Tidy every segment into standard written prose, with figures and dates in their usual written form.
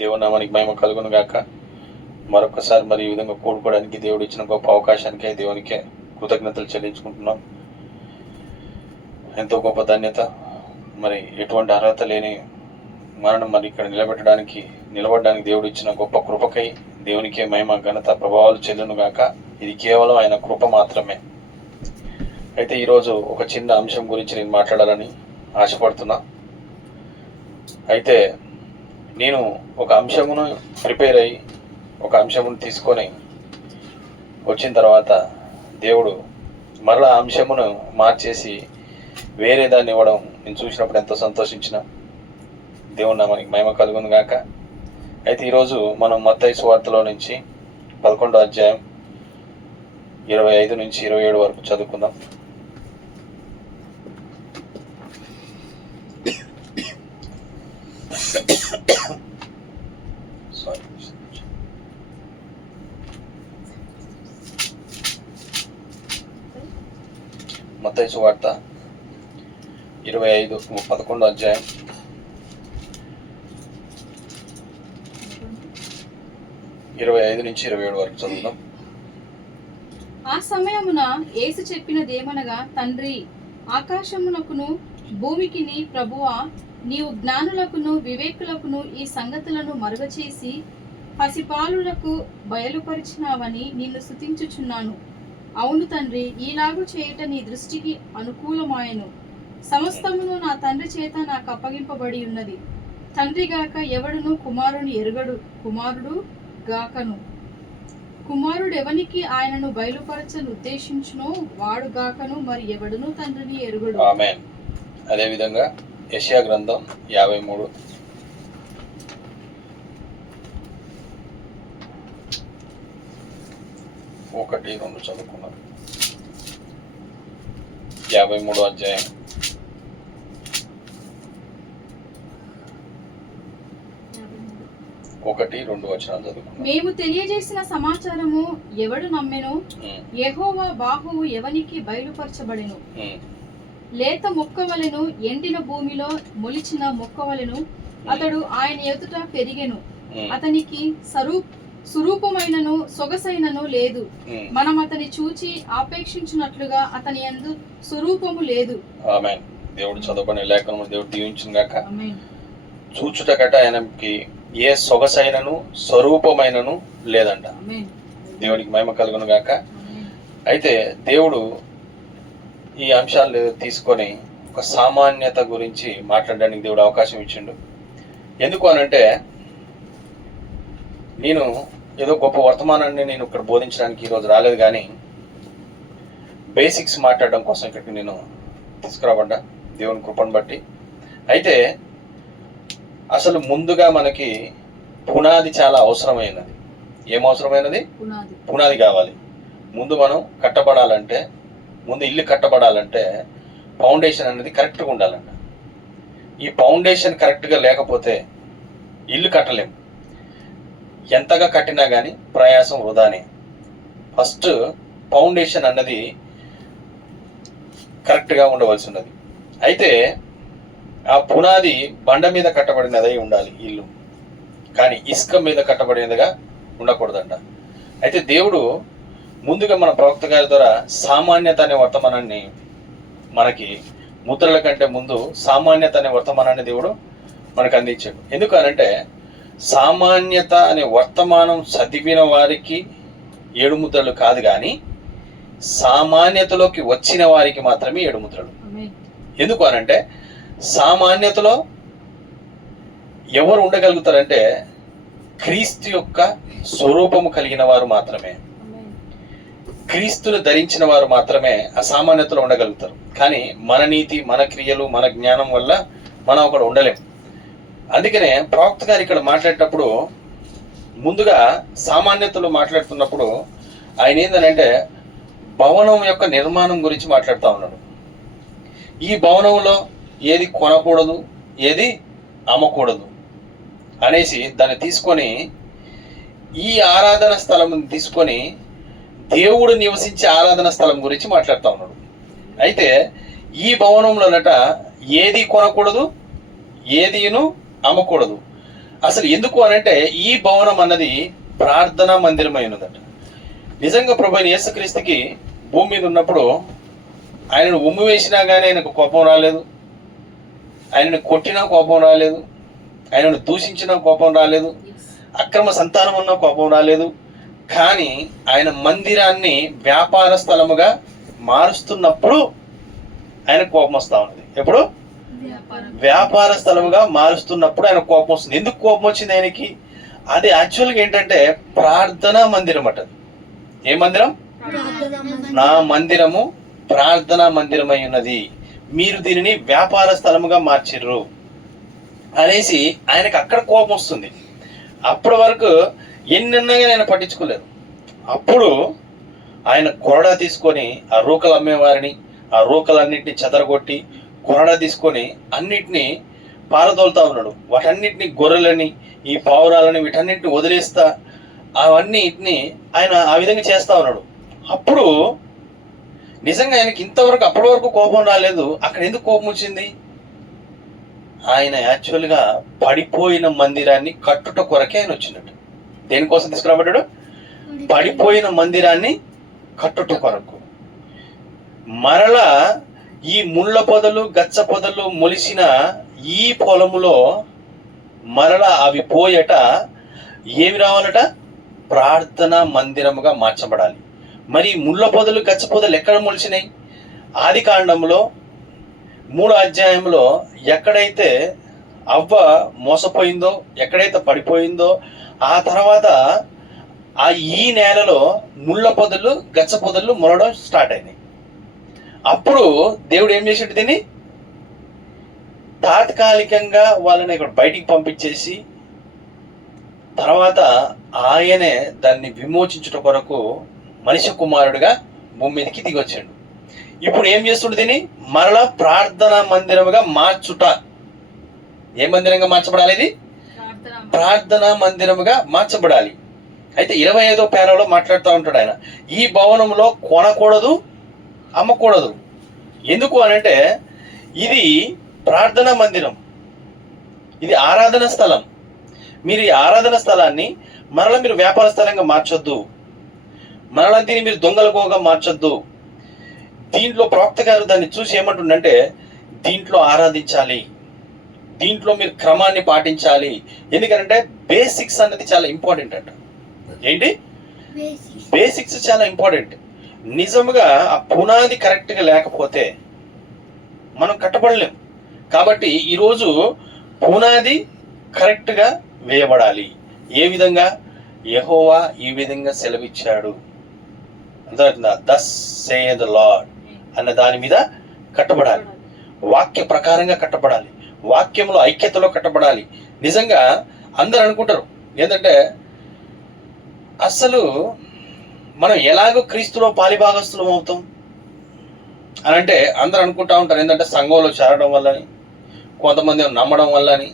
దేవుని నామానికి మహిమ కలుగును గాక. మరొకసారి మరి ఈ విధంగా కూడుకోవడానికి దేవుడు ఇచ్చిన గొప్ప అవకాశానికే దేవునికే కృతజ్ఞతలు చెల్లించుకుంటున్నాం. ఎంతో గొప్ప ధన్యత. మరి ఎటువంటి అర్హత లేని మరణం మరి ఇక్కడ నిలబడడానికి దేవుడు ఇచ్చిన గొప్ప కృపకై దేవునికే మహిమ ఘనత ప్రభావాలు చెల్లును గాక. ఇది కేవలం ఆయన కృప మాత్రమే. అయితే ఈరోజు ఒక చిన్న అంశం గురించి నేను మాట్లాడాలని ఆశపడుతున్నా. అయితే నేను ఒక అంశమును ప్రిపేర్ అయ్యి ఒక అంశమును తీసుకొని వచ్చిన తర్వాత దేవుడు మరలా అంశమును మార్చేసి వేరే దాన్ని ఇవ్వడం నేను చూసినప్పుడు ఎంతో సంతోషించిన. దేవుని నామానికి మహిమ కలుగును గాక. అయితే ఈరోజు మనం మత్తయి సువార్తలో నుంచి 11వ అధ్యాయం 25 నుంచి 27 వరకు చదువుకుందాం. మత్తయి సువార్త 11వ అధ్యాయం 25 నుంచి 27 వరకు చదువుదాం. ఆ సమయమున యేసు చెప్పినదేమనగా, తండ్రి, ఆకాశమునకును భూమికిని ప్రభువా, నీవు జ్ఞానులకును వివేకులకును ఈ సంగతులను మరుగచేసి పసిపాలులకు బయలుపరిచినావని నిన్ను స్తుతించుచున్నాను. అవును తండ్రి, ఈలాగు చేయుట నీ దృష్టికి అనుకూలమాయెను. సమస్తమును నా తండ్రి చేత నాకు అప్పగింపబడి ఉన్నది. తండ్రి గాక ఎవడును కుమారుని ఎరుగడు, కుమారుడు గాకను కుమారుడు ఎవనికి ఆయనను బయలుపరచను ఉద్దేశించునో వాడు గాకను మరి ఎవడును తండ్రిని ఎరుగడు. ఆమేన్. అదే విధంగా యెషయా గ్రంథం 53 1-2 చదువుకున్నాం. 53వ అధ్యాయం 1-2 వచనాలు చదువుకున్నాం. మేము తెలియజేసిన సమాచారము ఎవడు నమ్మెను? యెహోవా బాహువు ఎవనికి బయలుపరచబడెను? లేత మొక్కవలెను, ఎండిన భూమిలో మొలిచిన మొక్కవలెను అతడు ఆయన ఎదుట పెరిగెను. అతనికి సురూపమైనను సొగసైనను లేదు. మనం అతని చూచి ఆపేక్షించినట్లుగా అతని యందు స్వరూపము లేదు. ఆమేన్. దేవుడు చదువుకునే లేఖనము దేవుడు దీవించును గాక. చూచుటకట ఆయనకి ఏ సొగసైనను స్వరూపమైనను లేదంట. దేవుడికి మహిమ కలుగును గాక. అయితే దేవుడు ఈ అంశాలు తీసుకొని ఒక సామాన్యత గురించి మాట్లాడడానికి దేవుడు అవకాశం ఇచ్చిండు. ఎందుకు అనంటే, నేను ఏదో గొప్ప వర్తమానాన్ని నేను ఇక్కడ బోధించడానికి ఈరోజు రాలేదు, కానీ బేసిక్స్ మాట్లాడడం కోసం ఇక్కడికి నేను తీసుకురాబడ్డా దేవుని కృపను బట్టి. అయితే అసలు ముందుగా మనకి పునాది చాలా అవసరమైనది. ఏం అవసరమైనది? పునాది కావాలి. ముందు మనం కట్టబడాలంటే, ముందు ఇల్లు కట్టబడాలంటే ఫౌండేషన్ అనేది కరెక్ట్గా ఉండాలంట. ఈ ఫౌండేషన్ కరెక్ట్గా లేకపోతే ఇల్లు కట్టలేము. ఎంతగా కట్టినా కానీ ప్రయాసం వృధానే. ఫస్ట్ ఫౌండేషన్ అన్నది కరెక్ట్గా ఉండవలసి ఉన్నది. అయితే ఆ పునాది బండ మీద కట్టబడినదై ఉండాలి ఇల్లు, కానీ ఇసుక మీద కట్టబడినదిగా ఉండకూడదంట. అయితే దేవుడు ముందుగా మన ప్రవక్త గారి ద్వారా సామాన్యత అనే వర్తమానాన్ని మనకి ముద్రల కంటే ముందు సామాన్యత అనే వర్తమానాన్ని దేవుడు మనకు అందించాడు. ఎందుకనంటే సామాన్యత అనే వర్తమానం చదివిన వారికి 7 ముద్రలు కాదు, కానీ సామాన్యతలోకి వచ్చిన వారికి మాత్రమే 7 ముద్రలు. ఎందుకు అనంటే సామాన్యతలో ఎవరు ఉండగలుగుతారంటే క్రీస్తు యొక్క స్వరూపము కలిగిన వారు మాత్రమే, క్రీస్తును ధరించిన వారు మాత్రమే ఆ సామాన్యతలో ఉండగలుగుతారు. కానీ మన నీతి, మన క్రియలు, మన జ్ఞానం వల్ల మనం అక్కడ ఉండలేం. అందుకనే ప్రవక్త గారు ఇక్కడ మాట్లాడేటప్పుడు ముందుగా సామాన్యతలు మాట్లాడుతున్నప్పుడు ఆయన ఏంటంటే భవనం యొక్క నిర్మాణం గురించి మాట్లాడుతూ ఉన్నాడు. ఈ భవనంలో ఏది కొనకూడదు, ఏది అమ్మకూడదు అనేసి దాన్ని తీసుకొని ఈ ఆరాధన స్థలం తీసుకొని దేవుడు నివసించే ఆరాధన స్థలం గురించి మాట్లాడుతూ ఉన్నాడు. అయితే ఈ భవనంలోనట ఏది కొనకూడదు, ఏదిను అమ్మకూడదు. అసలు ఎందుకు అనంటే ఈ భవనం అన్నది ప్రార్థనా మందిరమై ఉన్నదట. నిజంగా ప్రభువైన యేసుక్రీస్తుకి భూమి మీద ఉన్నప్పుడు ఆయనను ఉమ్మి వేసినా కానీ ఆయనకు కోపం రాలేదు, ఆయనను కొట్టినా కోపం రాలేదు, ఆయనను దూషించినా కోపం రాలేదు, అక్రమ సంతానం ఉన్నా కోపం రాలేదు. కానీ ఆయన మందిరాన్ని వ్యాపార స్థలముగా మారుస్తున్నప్పుడు ఆయన కోపం వస్తూ ఉన్నది. ఎప్పుడు? వ్యాపార స్థలముగా మారుస్తున్నప్పుడు ఆయన కోపం వస్తుంది. ఎందుకు కోపం వచ్చింది ఆయనకి? అది యాక్చువల్గా ఏంటంటే ప్రార్థనా మందిరం అట. ఏ మందిరం? నా మందిరము ప్రార్థనా మందిరమై ఉన్నది, మీరు దీనిని వ్యాపార స్థలముగా మార్చిర్రు అనేసి ఆయనకు అక్కడ కోపం వస్తుంది. అప్పటి వరకు ఎన్నన్నా ఆయన పట్టించుకోలేదు. అప్పుడు ఆయన కొరడా తీసుకొని ఆ రూకలు అమ్మేవారిని, ఆ రూకలన్నింటినీ చెదరగొట్టి కొరడా తీసుకొని అన్నిటినీ పారదోలుతా ఉన్నాడు. వాటన్నిటిని, గొర్రెలని, ఈ పావురాలని, వీటన్నిటిని వదిలేస్తా అవన్నిటిని ఆయన ఆ విధంగా చేస్తా ఉన్నాడు. అప్పుడు నిజంగా ఆయనకి ఇంతవరకు అప్పటి వరకు కోపం రాలేదు. అక్కడ ఎందుకు కోపం వచ్చింది? ఆయన యాక్చువల్గా పడిపోయిన మందిరాన్ని కట్టుట కొరకే ఆయన వచ్చినట్టు. దేనికోసం తీసుకురాబడ్డాడు? పడిపోయిన మందిరాన్ని కట్టుట కొరకు. మరలా ఈ ముళ్ళ పొదలు, గచ్చ పొదలు మొలిసిన ఈ పొలములో మరలా అవి పోయట ఏమి రావాలట? ప్రార్థనా మందిరముగా మార్చబడాలి. మరి ముళ్ళ పొదలు, గచ్చ పొదలు ఎక్కడ మొలిచినాయి? ఆది కాండంలో 3వ అధ్యాయంలో ఎక్కడైతే అవ్వ మోసపోయిందో, ఎక్కడైతే పడిపోయిందో, ఆ తర్వాత ఈ నేలలో ముళ్ళ పొదలు, గచ్చ పొదలు మొలడం స్టార్ట్ అయినాయి. అప్పుడు దేవుడు ఏం చేసాడు? దీన్ని తాత్కాలికంగా వాళ్ళని ఇక్కడ బయటికి పంపించేసి తర్వాత ఆయనే దాన్ని విమోచించుట కొరకు మనిషి కుమారుడిగా భూమి మీదకి దిగొచ్చాడు. ఇప్పుడు ఏం చేస్తుండే? దీన్ని మరలా ప్రార్థనా మందిరముగా మార్చుట. ఏ మందిరంగా మార్చబడాలి? ఇది ప్రార్థనా మందిరముగా మార్చబడాలి. అయితే 25వ పేరాలో మాట్లాడుతూ ఉంటాడు ఆయన, ఈ భవనంలో కొనకూడదు, అమ్మకూడదు. ఎందుకు అనంటే ఇది ప్రార్థనా మందిరం, ఇది ఆరాధన స్థలం. మీరు ఈ ఆరాధన స్థలాన్ని మరలా మీరు వ్యాపార స్థలంగా మార్చొద్దు, మరలా దీన్ని మీరు దొంగలకోగా మార్చొద్దు. దీంట్లో ప్రవక్త గారు దాన్ని చూసి ఏమంటుండంటే, దీంట్లో ఆరాధించాలి, దీంట్లో మీరు క్రమాన్ని పాటించాలి. ఎందుకంటే బేసిక్స్ అన్నది చాలా ఇంపార్టెంట్ అంట. ఏంటి? బేసిక్స్ చాలా ఇంపార్టెంట్. నిజముగా ఆ పునాది కరెక్ట్గా లేకపోతే మనం కట్టబడలేం. కాబట్టి ఈరోజు పునాది కరెక్ట్గా వేయబడాలి. ఏ విధంగా? యెహోవా ఈ విధంగా సెలవిచ్చాడు, అర్థమవుతుందా? దస్ సే ద లార్డ్ అన్న దాని మీద కట్టబడాలి. వాక్య ప్రకారంగా కట్టబడాలి, వాక్యంలో ఐక్యతలో కట్టబడాలి. నిజంగా అందరు అనుకుంటారు ఏంటంటే, అసలు మనం ఎలాగో క్రీస్తులో పాలిభాగస్థులం అవుతాం అని అంటే అందరు అనుకుంటా ఉంటారు. ఏంటంటే సంఘంలో చేరడం వల్లని, కొంతమంది ఏమో నమ్మడం వల్లని,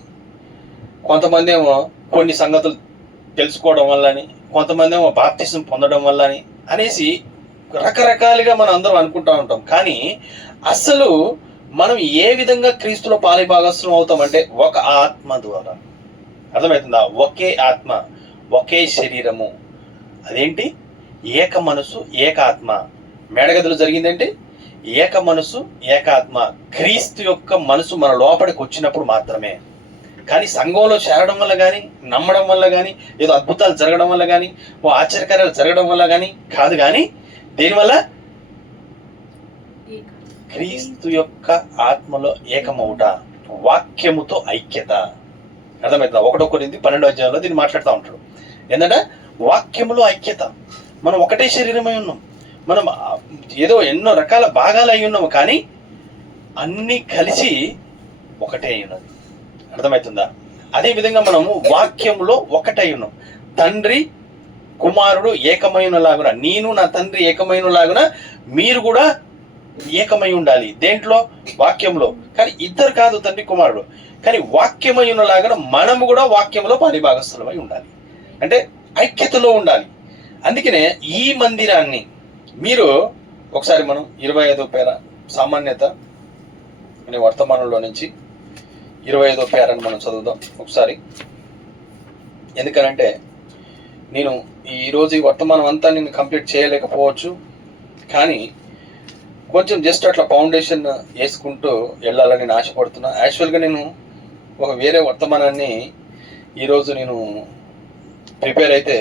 కొంతమంది ఏమో కొన్ని సంగతులు తెలుసుకోవడం వల్లని, కొంతమంది ఏమో బాప్తిసం పొందడం వల్లని అనేసి రకరకాలుగా మనం అందరం అనుకుంటా ఉంటాం. కానీ అసలు మనం ఏ విధంగా క్రీస్తులో పాలిభాగస్థులం అవుతామంటే ఒక ఆత్మ ద్వారా. అర్థమవుతుందా? ఒకే ఆత్మ, ఒకే శరీరము. అదేంటి? ఏక మనసు, ఏక ఆత్మ. మేడగదిలో జరిగిందేంటి? ఏక మనసు, ఏకాత్మ. క్రీస్తు యొక్క మనసు మన లోపలికి వచ్చినప్పుడు మాత్రమే. కానీ సంఘంలో చేరడం వల్ల కానీ, నమ్మడం వల్ల కానీ, ఏదో అద్భుతాలు జరగడం వల్ల కానీ, ఓ ఆశ్చర్యకార్యాలు జరగడం వల్ల కానీ కాదు. కానీ దేనివల్ల? క్రీస్తు యొక్క ఆత్మలో ఏకమవుట, వాక్యముతో ఐక్యత. అర్థమవుతుందా? 1 కొరింథీ 12వ అధ్యాయంలో దీన్ని మాట్లాడుతూ ఉంటాడు. ఏంటంటే వాక్యములో ఐక్యత. మనం ఒకటే శరీరమై ఉన్నాం, మనం ఏదో ఎన్నో రకాల భాగాలు అయి ఉన్నాము, కానీ అన్నీ కలిసి ఒకటే అయి ఉన్నది. అర్థమవుతుందా? అదేవిధంగా మనము వాక్యంలో ఒకటై ఉన్నాం. తండ్రి కుమారుడు ఏకమైనలాగున, నేను నా తండ్రి ఏకమైనలాగున మీరు కూడా ఏకమై ఉండాలి. దేంట్లో? వాక్యంలో. కానీ ఇద్దరు కాదు తండ్రి కుమారుడు, కానీ వాక్యమై ఉన్నలాగున మనము కూడా వాక్యంలో పాలిభాగస్థులమై ఉండాలి. అంటే ఐక్యతలో ఉండాలి. అందుకనే ఈ మందిరాన్ని మీరు ఒకసారి మనం 25వ పేర సామాన్యత అనే వర్తమానంలో నుంచి 25వ పేరాన్ని మనం చదువుదాం ఒకసారి. ఎందుకనంటే నేను ఈరోజు ఈ వర్తమానం అంతా నేను కంప్లీట్ చేయలేకపోవచ్చు, కానీ కొంచెం జస్ట్ అట్లా ఫౌండేషన్ వేసుకుంటూ వెళ్ళాలని నేను ఆశపడుతున్నా. యాక్చువల్గా నేను ఒక వేరే వర్తమానాన్ని ఈరోజు నేను ప్రిపేర్ అయితే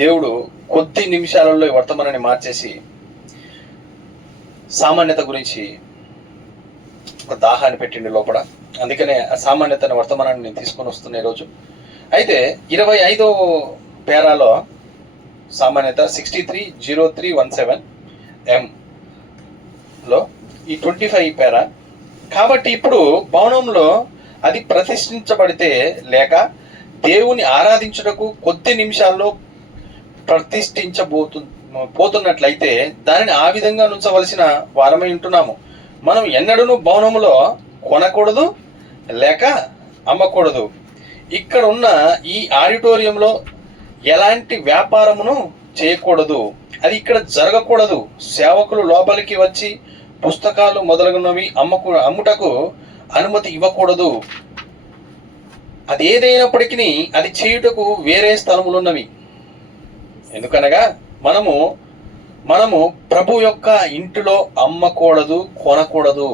దేవుడు కొద్ది నిమిషాలలో ఈ వర్తమానాన్ని మార్చేసి సామాన్యత గురించి ఒక దాహాన్ని పెట్టిండి లోపల. అందుకనే ఆ సామాన్యత అనే వర్తమానాన్ని నేను తీసుకొని వస్తున్నా ఈరోజు. అయితే 25వ పేరాలో సామాన్యత 630317 లో ఈ 25 పేరా. కాబట్టి ఇప్పుడు భవనంలో అది ప్రతిష్ఠించబడితే లేక దేవుని ఆరాధించుటకు కొద్ది నిమిషాల్లో పోతున్నట్లయితే దానిని ఆ విధంగా ఉంచవలసిన వారమై ఉంటున్నాము. మనం ఎన్నడూను భవనములో కొనకూడదు లేక అమ్మకూడదు. ఇక్కడ ఉన్న ఈ ఆడిటోరియంలో ఎలాంటి వ్యాపారమును చేయకూడదు, అది ఇక్కడ జరగకూడదు. సేవకులు లోపలికి వచ్చి పుస్తకాలు మొదలగునవి అమ్ముటకు అనుమతి ఇవ్వకూడదు. అది ఏదైనప్పటికీ అది చేయుటకు వేరే స్థలములున్నవి. ఎందుకనగా మనము ప్రభు యొక్క ఇంటిలో అమ్మకూడదు, కొనకూడదు.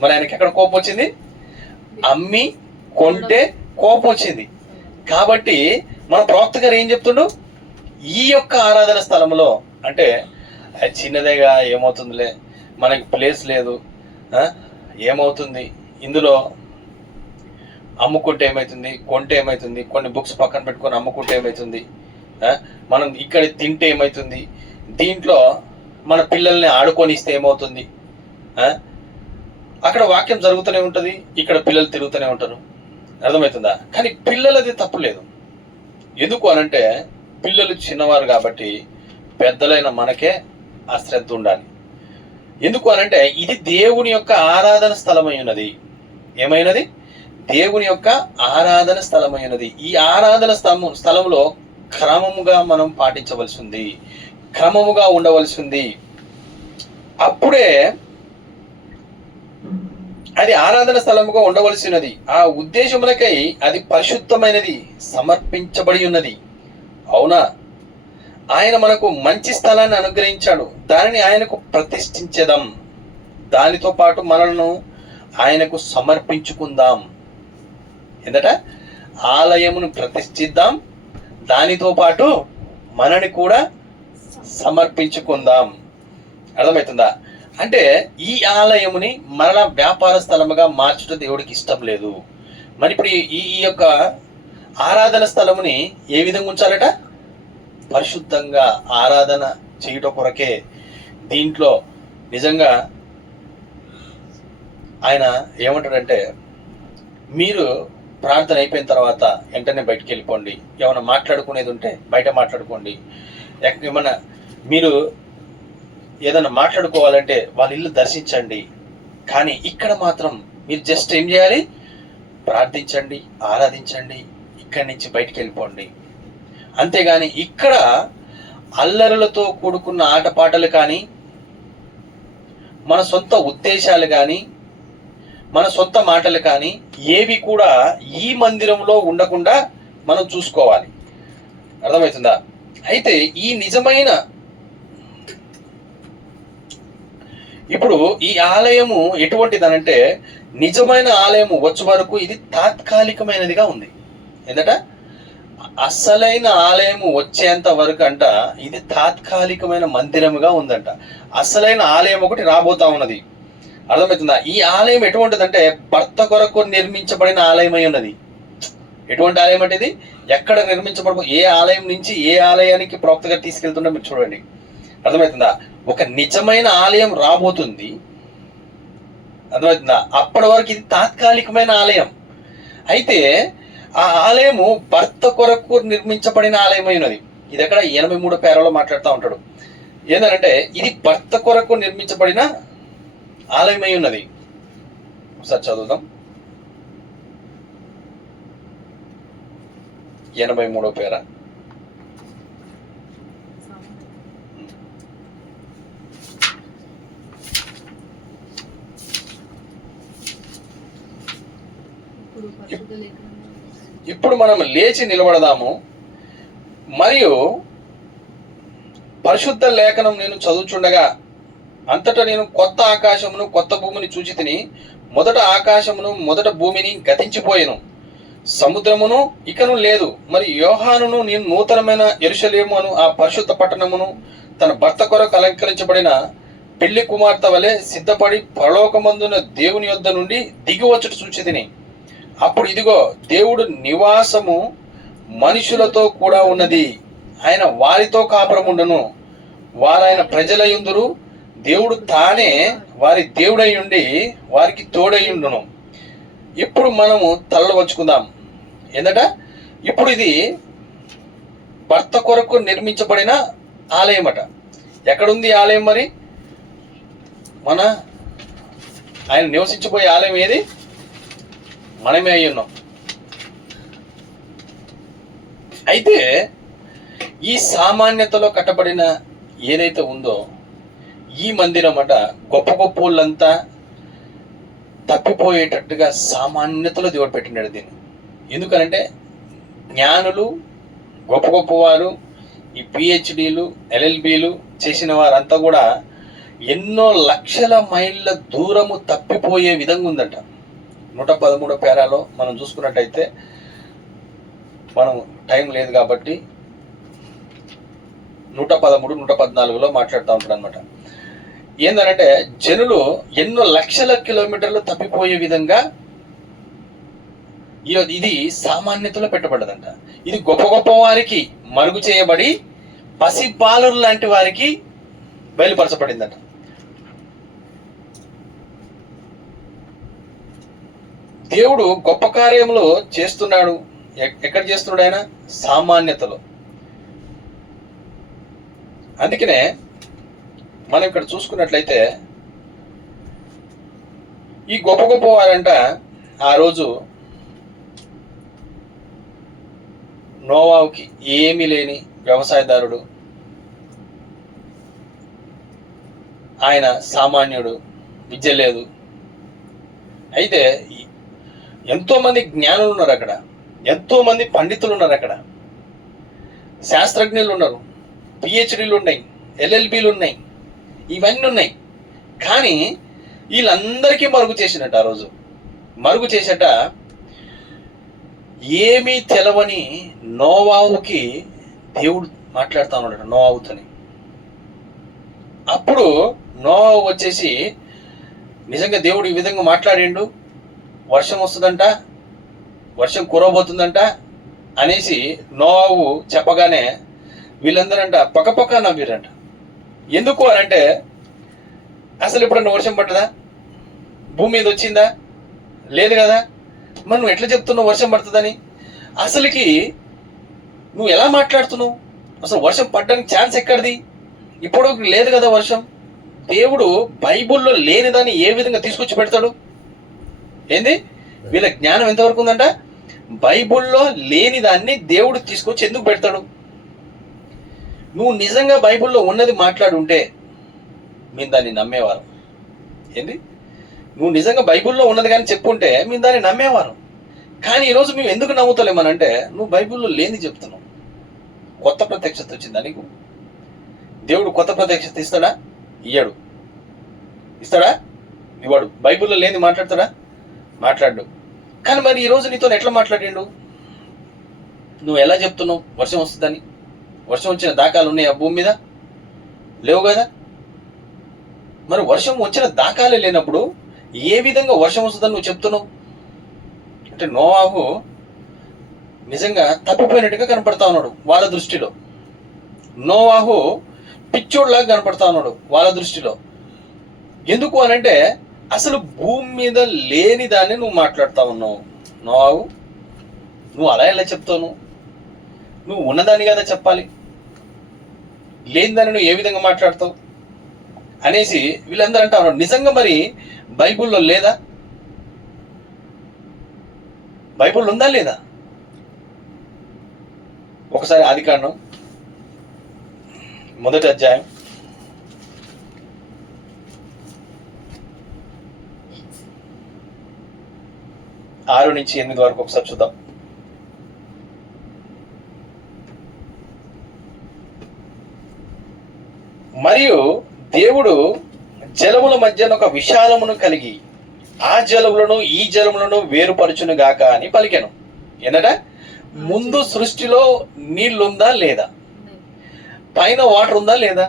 మరి ఆయనకి ఎక్కడ కోపం వచ్చింది? అమ్మి కొంటే కోపం వచ్చింది. కాబట్టి మన ప్రవక్త గారు ఏం చెప్తుండు? ఈ యొక్క ఆరాధన స్థలంలో అంటే చిన్నదేగా ఏమవుతుందిలే, మనకి ప్లేస్ లేదు, ఏమవుతుంది ఇందులో అమ్ముకుంటే ఏమవుతుంది, కొంటే ఏమవుతుంది, కొన్ని బుక్స్ పక్కన పెట్టుకొని అమ్ముకుంటే ఏమవుతుంది, మనం ఇక్కడ తింటే ఏమవుతుంది, దీంట్లో మన పిల్లల్ని ఆడుకొనిస్తే ఏమవుతుంది, అక్కడ వాక్యం జరుగుతూనే ఉంటుంది, ఇక్కడ పిల్లలు తిరుగుతూనే ఉంటారు. అర్థమవుతుందా? కానీ పిల్లలది తప్పు లేదు. ఎందుకు అనంటే పిల్లలు చిన్నవారు కాబట్టి పెద్దలైన మనకే ఆ శ్రద్ధ ఉండాలి. ఎందుకు అనంటే ఇది దేవుని యొక్క ఆరాధన స్థలమై ఉన్నది. ఏమైనది? దేవుని యొక్క ఆరాధన స్థలమై ఉన్నది. ఈ ఆరాధన స్థలంలో క్రమముగా మనం పాటించవలసి ఉంది, క్రమముగా ఉండవలసి ఉంది. అప్పుడే అది ఆరాధన స్థలముగా ఉండవలసినది. ఆ ఉద్దేశములకై అది పరిశుద్ధమైనది, సమర్పించబడి ఉన్నది. అవునా? ఆయన మనకు మంచి స్థలాన్ని అనుగ్రహించాడు, దానిని ఆయనకు ప్రతిష్ఠించేదాం. దానితో పాటు మనలను ఆయనకు సమర్పించుకుందాం. ఏంటట? ఆలయమును ప్రతిష్ఠిద్దాం, దానితో పాటు మనని కూడా సమర్పించుకుందాం. అర్థమవుతుందా? అంటే ఈ ఆలయముని మరలా వ్యాపార స్థలముగా మార్చుట దేవుడికి ఇష్టం లేదు. మరి ఇప్పుడు ఈ యొక్క ఆరాధన స్థలముని ఏ విధంగా ఉంచాలట? పరిశుద్ధంగా ఆరాధన చేయుట కొరకే. దీంట్లో నిజంగా ఆయన ఏమంటాడంటే, మీరు ప్రార్థన అయిపోయిన తర్వాత వెంటనే బయటికి వెళ్ళిపోండి, ఏమైనా మాట్లాడుకునేది ఉంటే బయట మాట్లాడుకోండి, ఏమన్నా మీరు ఏదైనా మాట్లాడుకోవాలంటే వాళ్ళ ఇల్లు దర్శించండి. కానీ ఇక్కడ మాత్రం మీరు జస్ట్ ఏం చేయాలి? ప్రార్థించండి, ఆరాధించండి, ఇక్కడి నుంచి బయటికి వెళ్ళిపోండి. అంతేగాని ఇక్కడ అల్లరులతో కూడుకున్న ఆటపాటలు కానీ, మన సొంత ఉద్దేశాలు కానీ, మన సొంత మాటలు కానీ ఏవి కూడా ఈ మందిరంలో ఉండకుండా మనం చూసుకోవాలి. అర్థమవుతుందా? అయితే ఈ నిజమైన ఇప్పుడు ఈ ఆలయము ఎటువంటిదనంటే, నిజమైన ఆలయము వచ్చే వరకు ఇది తాత్కాలికమైనదిగా ఉంది. ఏంటట? అసలైన ఆలయము వచ్చేంత వరకు అంట ఇది తాత్కాలికమైన మందిరముగా ఉందంట. అసలైన ఆలయం ఒకటి రాబోతా ఉన్నది. అర్థమవుతుందా? ఈ ఆలయం ఎటువంటిదంటే భర్త కొరకు నిర్మించబడిన ఆలయమై ఉన్నది. ఎటువంటి ఆలయం అంటే ఇది? ఎక్కడ ఏ ఆలయం నుంచి ఏ ఆలయానికి ప్రవక్తగా తీసుకెళ్తుండో మీరు చూడండి. అర్థమవుతుందా? ఒక నిజమైన ఆలయం రాబోతుంది. అర్థమవుతుందా? అప్పటి వరకు ఇది తాత్కాలికమైన ఆలయం. అయితే ఆ ఆలయము భర్త కొరకు నిర్మించబడిన ఆలయమై ఉన్నది. ఇది ఎక్కడ 83 పేరాలో మాట్లాడుతూ ఉంటాడు. ఏంటంటే ఇది భర్త కొరకు నిర్మించబడిన ఆలయమై ఉన్నది. ఒకసారి చదువుదాం. 83 పేరా. ఇప్పుడు మనం లేచి నిలబడదాము. మరియు పరిశుద్ధ లేఖనం నేను చదువుచుండగా అంతటా నేను కొత్త ఆకాశమును కొత్త భూమిని చూచితిని. మొదట ఆకాశమును మొదట భూమిని గతించిపోయెను, సముద్రమును ఇకను లేదు. మరి యోహానును నేను నూతనమైన యెరూషలేము అను ఆ పరిశుద్ధ పట్టణమును తన భర్త కొరకు అలంకరించబడిన పెళ్లి కుమార్తె వలె సిద్ధపడి పరలోకమందున దేవుని యొద్ద నుండి దిగి వచ్చుట చూచితిని. అప్పుడు ఇదిగో దేవుడు నివాసము మనుషులతో కూడా ఉన్నది. ఆయన వారితో కాపురముండును, వారాయన ప్రజలయుందురు. దేవుడు తానే వారి దేవుడై ఉండి వారికి తోడైయుండును. ఇప్పుడు మనము తలలు వంచుకుందాం. ఏందట? ఇప్పుడు ఇది భర్త కొరకు నిర్మించబడిన ఆలయం అట. ఎక్కడుంది ఆలయం? మరి మన ఆయన నివసించబోయే ఆలయం ఏది? మనమే అయి ఉన్నాం. అయితే ఈ సామాన్యతలో కట్టబడిన ఏదైతే ఉందో ఈ మందిరం అట, గొప్ప గొప్ప వాళ్ళంతా తప్పిపోయేటట్టుగా సామాన్యతలో దేవుడు పెట్టినాడు దీన్ని. ఎందుకనంటే జ్ఞానులు, గొప్ప గొప్ప వారు, ఈ పిహెచ్డీలు, ఎల్ఎల్బీలు చేసిన వారంతా కూడా ఎన్నో లక్షల మైళ్ళ దూరము తప్పిపోయే విధంగా ఉందట. 113 పేరాలో మనం చూసుకున్నట్టయితే, మనం టైం లేదు కాబట్టి 113, 114లో మాట్లాడుతూ ఉంటాడు అనమాట. ఏందనంటే జనులు ఎన్నో లక్షల కిలోమీటర్లు తప్పిపోయే విధంగా ఇది సామాన్యతలో పెట్టబడ్డదంట. ఇది గొప్ప గొప్ప వారికి మరుగు చేయబడి పసి బాలురు లాంటి వారికి బయలుపరచబడిందట. దేవుడు గొప్ప కార్యములు చేస్తున్నాడు. ఎక్కడ చేస్తున్నాడు? ఆయన సామాన్యతలో. అందుకనే మనం ఇక్కడ చూసుకున్నట్లయితే ఈ గొప్ప గొప్ప వారంట ఆ రోజు నోవాహుకి ఏమీ లేని వ్యవసాయదారుడు, ఆయన సామాన్యుడు, విద్య లేదు. అయితే ఎంతో మంది జ్ఞానులు ఉన్నారు అక్కడ, ఎంతో మంది పండితులు ఉన్నారు అక్కడ, శాస్త్రజ్ఞులు ఉన్నారు, పిహెచ్డీలు ఉన్నాయి, ఎల్ఎల్బీలు ఉన్నాయి, ఇవన్నీ ఉన్నాయి. కానీ వీళ్ళందరికీ మరుగు చేసినట్ట. ఆ రోజు మరుగు చేసేట ఏమీ తెలవని నోవాహుకి దేవుడు మాట్లాడుతూ ఉన్నాడు, నోవాహుతోని. అప్పుడు నోవాహు వచ్చేసి, నిజంగా దేవుడు ఈ విధంగా మాట్లాడిండు, వర్షం వస్తుందంట, వర్షం కురవబోతుందంట అనేసి నోవాహు చెప్పగానే వీళ్ళందరంట పక్కపక్క నవ్విరంట. ఎందుకు అనంటే, అసలు ఎప్పుడన్నా వర్షం పడ్డదా? భూమి మీద వచ్చిందా? లేదు కదా. మరి నువ్వు ఎట్లా చెప్తున్నావు వర్షం పడుతుందని? అసలుకి నువ్వు ఎలా మాట్లాడుతున్నావు? అసలు వర్షం పడడానికి ఛాన్స్ ఎక్కడిది? ఇప్పుడు లేదు కదా వర్షం. దేవుడు బైబుల్లో లేనిదాన్ని ఏ విధంగా తీసుకొచ్చి పెడతాడు? ఏంది? వీళ్ళ జ్ఞానం ఎంతవరకు ఉందంట? బైబుల్లో లేని దాన్ని దేవుడు తీసుకొచ్చి ఎందుకు పెడతాడు? నువ్వు నిజంగా బైబుల్లో ఉన్నది మాట్లాడుంటే మేము దాన్ని నమ్మేవారు. ఏంది? నువ్వు నిజంగా బైబుల్లో ఉన్నది కానీ చెప్పుంటే మేము దాన్ని నమ్మేవారు. కానీ ఈరోజు మేము ఎందుకు నమ్ముతలేమనంటే, నువ్వు బైబుల్లో లేని చెప్తున్నావు. కొత్త ప్రత్యక్షత వచ్చిందా నీకు? దేవుడు కొత్త ప్రత్యక్షత ఇస్తాడా? ఇయ్యాడు. ఇస్తాడా? ఇవ్వడు. బైబుల్లో లేని మాట్లాడతాడా? మాట్లాడు. కానీ మరి ఈరోజు నీతో ఎట్లా మాట్లాడిండు? నువ్వు ఎలా చెప్తున్నావు వర్షం వస్తుందని? వర్షం వచ్చిన దాఖలు ఉన్నాయి ఆ భూమి మీద? లేవు కదా. మరి వర్షం వచ్చిన దాఖలే లేనప్పుడు ఏ విధంగా వర్షం వస్తుందని నువ్వు చెప్తున్నావు? అంటే నోవాహు నిజంగా తప్పిపోయినట్టుగా కనపడతా ఉన్నాడు వాళ్ళ దృష్టిలో. నోవాహు పిచ్చోడ్లాగా కనపడతా ఉన్నాడు వాళ్ళ దృష్టిలో. ఎందుకు అనంటే, అసలు భూమి మీద లేని దాన్ని నువ్వు మాట్లాడుతూ ఉన్నావు. నోవాహు, నువ్వు అలా ఎలా చెప్తావు? నువ్వు ఉన్నదాన్ని కదా చెప్పాలి, లేని దాన్ని నువ్వు ఏ విధంగా మాట్లాడతావు అనేసి వీళ్ళందరూ అంటా ఉన్నారు. నిజంగా మరి బైబుల్లో లేదా? బైబుల్ ఉందా లేదా? ఒకసారి ఆదికాండం 1వ అధ్యాయం 6 నుంచి 8 వరకు ఒకసారి చూద్దాం. మరియు దేవుడు జలముల మధ్యన ఒక విశాలమును కలిగి ఆ జలములను ఈ జలములను వేరుపరచును గాక అని పలికెను. ఏంటంట? ముందు సృష్టిలో నీళ్ళుందా లేదా? పైన వాటర్ ఉందా లేదా?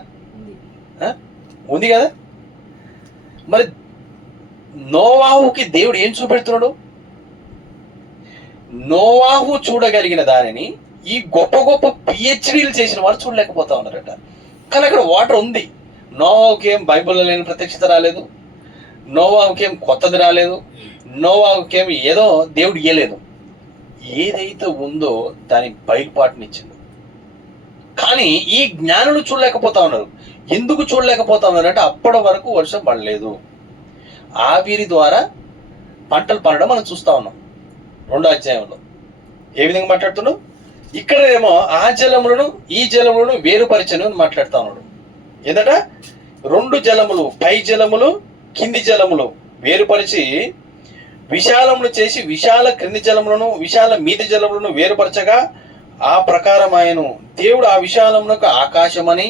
ఉంది కదా. మరి నోవాహుకి దేవుడు ఏం చూపెడుతున్నాడు? నోవాహు చూడగలిగిన దానిని ఈ గొప్ప గొప్ప పిహెచ్డీలు చేసిన వారు చూడలేకపోతా ఉన్నారట. కానీ అక్కడ వాటర్ ఉంది. నోవాహుకి ఏం బైబిల్లో లేని ప్రత్యక్షత రాలేదు, నోవాహుకి ఏం కొత్తది రాలేదు, నోవాహుకి ఏం ఏదో దేవుడు ఇయ్యలేదు. ఏదైతే ఉందో దాని బయలుపాటునిచ్చిండు. కానీ ఈ జ్ఞానులు చూడలేకపోతా ఉన్నారు. ఎందుకు చూడలేకపోతా ఉన్నారు అంటే అప్పటి వరకు వర్షం పడలేదు. ఆవిరి ద్వారా పంటలు పండడం మనం చూస్తా ఉన్నాం 2వ అధ్యాయంలో. ఏ విధంగా మాట్లాడుతున్నాడు? ఇక్కడ ఏమో ఆ జలములను ఈ జలములను వేరుపరిచను అని మాట్లాడుతా ఉన్నాడు. ఏంటట? 2 జలములు, పై జలములు కింది జలములు వేరుపరిచి విశాలమును చేసి విశాల క్రింది జలములను విశాల మీది జలములను వేరుపరచగా ఆ ప్రకారం ఆయను. దేవుడు ఆ విశాలమునకు ఆకాశమని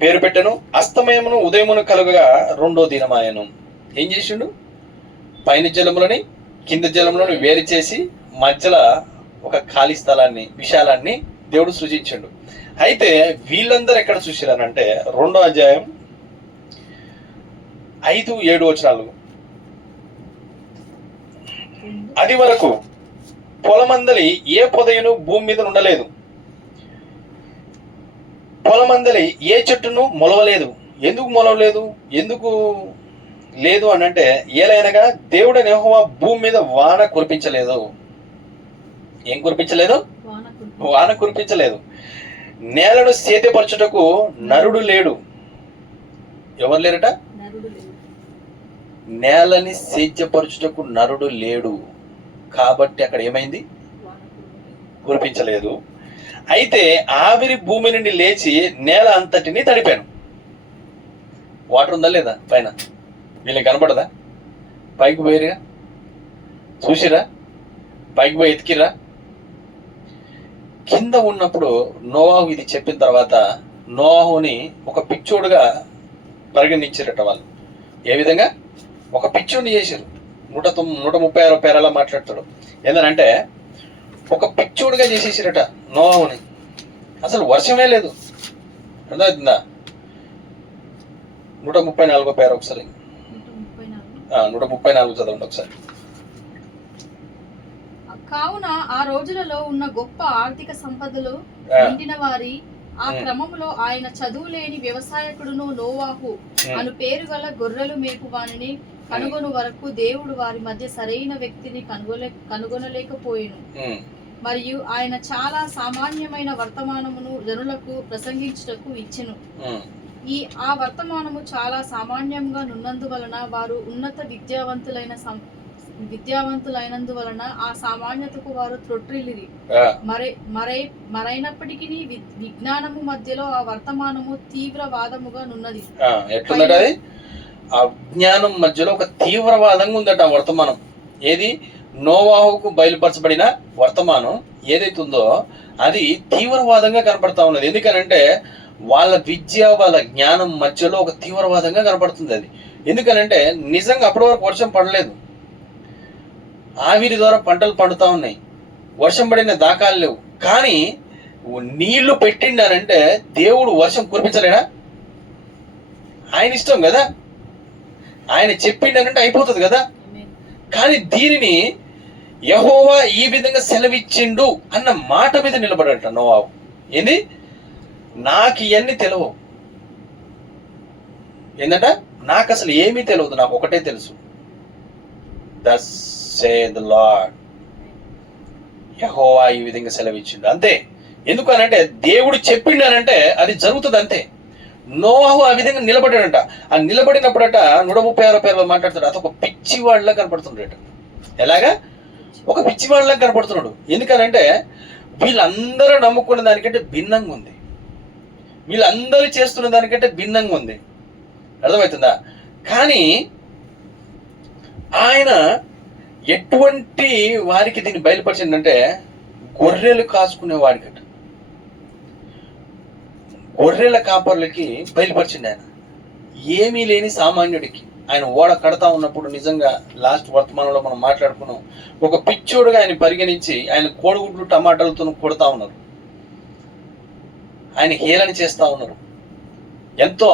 పేరు పెట్టెను. అస్తమయమును ఉదయమును కలుగగా 2వ దినమాయను. ఏం చేసిండు? పైన జలములని కింద జలములను వేరు చేసి మధ్యలో ఒక ఖాళీ స్థలాన్ని, విశాలాన్ని దేవుడు సృజించిండు. అయితే వీళ్ళందరూ ఎక్కడ చూసిరానంటే 2వ అధ్యాయం 5-7 వచనాలు. అది వరకు పొలమందలి ఏ పొదయును భూమి మీద ఉండలేదు, పొలమందలి ఏ చెట్టును మొలవలేదు. ఎందుకు మొలవలేదు? ఎందుకు లేదు అని అంటే, ఏలైనగా దేవుడు యెహోవా భూమి మీద వాన కురిపించలేదు. ఏం కురిపించలేదు? వాన కురిపించలేదు. నేలను సేద్యపరచుటకు నరుడు లేడు. ఎవరు లేరట? నేలని సేద్యపరచుటకు నరుడు లేడు. కాబట్టి అక్కడ ఏమైంది? కురిపించలేదు. అయితే ఆవిరి భూమి నుండి లేచి నేల అంతటిని తడిపాను. వాటర్ ఉందా లేదా పైన? వీళ్ళకి కనపడదా? పైకి పోయిరా, చూసిరా, పైకి పోయి ఎతికిరా. కింద ఉన్నప్పుడు నోవాహు ఇది చెప్పిన తర్వాత నోవాహుని ఒక పిచ్చోడుగా పరిగణించారట వాళ్ళు. ఏ విధంగా? ఒక పిచ్చోడిని చేశారు. 136 పేరాల మాట్లాడతాడు. ఏంటంటే ఒక పిచ్చోడుగా చేసేసారట నోవాహుని. అసలు వర్షమే లేదు. అర్థమవుతుందా? 134 పేర ఒకసారి, 134 చదవండి ఒకసారి. కావున ఆ రోజులలో ఉన్న గొప్ప ఆర్థిక సంపదలు నిండిన వారి ఆ క్రమములో ఆయన చదువులేని వ్యవసాయకుడును నోవాహు అను పేరు గల గొర్రెలు మేపు వానిని కనుగొను వరకు దేవుడు వారి మధ్య సరైన వ్యక్తిని కనుగొనలేకపోయెను. మరియు ఆయన చాలా సామాన్యమైన వర్తమానమును జనులకు ప్రసంగించుటకు ఇచ్చెను. ఆ వర్తమానము చాలా సామాన్యంగా నున్నందువలన వారు ఉన్నత విద్యావంతులైనందువలన ఆ సామాన్యతకు వారు త్రొట్రిల్లిరి. మరైనప్పటికీ విజ్ఞానము మధ్యలో ఆ వర్తమానము తీవ్రవాదముగా నున్నది. ఎట్లుందట? ఆ విజ్ఞానం మధ్యలో ఒక తీవ్రవాదంగా ఉందట ఆ వర్తమానం. ఏది? నోవాహుకు బయలుపరచబడిన వర్తమానం ఏదైతే ఉందో అది తీవ్రవాదంగా కనపడతా ఉన్నది. ఎందుకనంటే వాళ్ళ విద్య, వాళ్ళ జ్ఞానం మధ్యలో ఒక తీవ్రవాదంగా కనపడుతుంది అది. ఎందుకనంటే నిజంగా అప్పటి వరకు వర్షం పడలేదు. ఆవిరి ద్వారా పంటలు పండుతా ఉన్నాయి. వర్షం పడిన దాఖలు లేవు. కానీ నీళ్లు పెట్టిండారంటే దేవుడు వర్షం కురిపించలేడా? ఆయన ఇష్టం కదా. ఆయన చెప్పిండనంటే అయిపోతుంది కదా. కానీ దీనిని యెహోవా ఈ విధంగా సెలవిచ్చిండు అన్న మాట మీద నిలబడట నోవాహు. ఏంది? నాకు ఇవన్నీ తెలియవు. ఏంటంట? నాకు అసలు ఏమీ తెలియదు, నాకు ఒకటే తెలుసు. Thus saith the Lord. యెహోవా ఈ విధంగా సెలవిచ్చిండు అంతే. ఎందుకు అనంటే దేవుడు చెప్పిండనంటే అది జరుగుతుంది అంతే. నోవాహు ఆ విధంగా నిలబడాడంట. ఆ నిలబడినప్పుడట 136 పేర్లు మాట్లాడుతాడు. అతను ఒక పిచ్చివాడిలా కనపడుతున్నాడట. ఎలాగా? ఒక పిచ్చివాడిలా కనపడుతున్నాడు. ఎందుకనంటే వీళ్ళందరూ నమ్ముకున్న దానికంటే భిన్నంగా ఉంది. వీళ్ళందరూ చేస్తున్న దానికంటే భిన్నంగా ఉంది. అర్థమవుతుందా? కానీ ఆయన ఎటువంటి వారికి దీన్ని బయలుపరిచిందంటే గొర్రెలు కాసుకునే వాడికట. గొర్రెల కాపర్లకి బయలుపరిచింది ఆయన. ఏమీ లేని సామాన్యుడికి ఆయన ఓడ కడతా ఉన్నప్పుడు నిజంగా లాస్ట్ వర్తమానంలో మనం మాట్లాడుకున్నాం, ఒక పిచ్చోడుగా ఆయన పరిగణించి ఆయన కోడిగుడ్లు టమాటాలతో కొడతా ఉన్నారు, ఆయన హేళన చేస్తూ ఉన్నారు, ఎంతో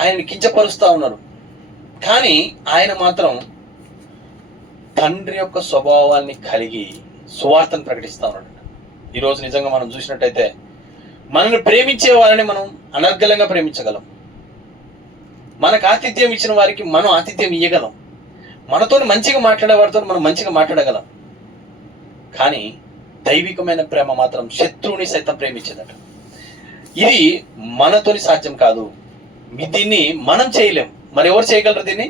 ఆయన్ని కించపరుస్తూ ఉన్నారు. కానీ ఆయన మాత్రం తండ్రి యొక్క స్వభావాన్ని కలిగి సువార్తను ప్రకటిస్తూ ఉన్నాడు. ఈరోజు నిజంగా మనం చూసినట్టయితే మనల్ని ప్రేమించే వారిని మనం అనర్గళంగా ప్రేమించగలం, మనకు ఆతిథ్యం ఇచ్చిన వారికి మనం ఆతిథ్యం ఇవ్వగలం, మనతో మంచిగా మాట్లాడే వారితో మనం మంచిగా మాట్లాడగలం. కానీ దైవికమైన ప్రేమ మాత్రం శత్రువుని సైతం ప్రేమించేదట. ఇది మనతోని సాధ్యం కాదు, దీన్ని మనం చేయలేం. మరి ఎవరు చేయగలరు దీన్ని?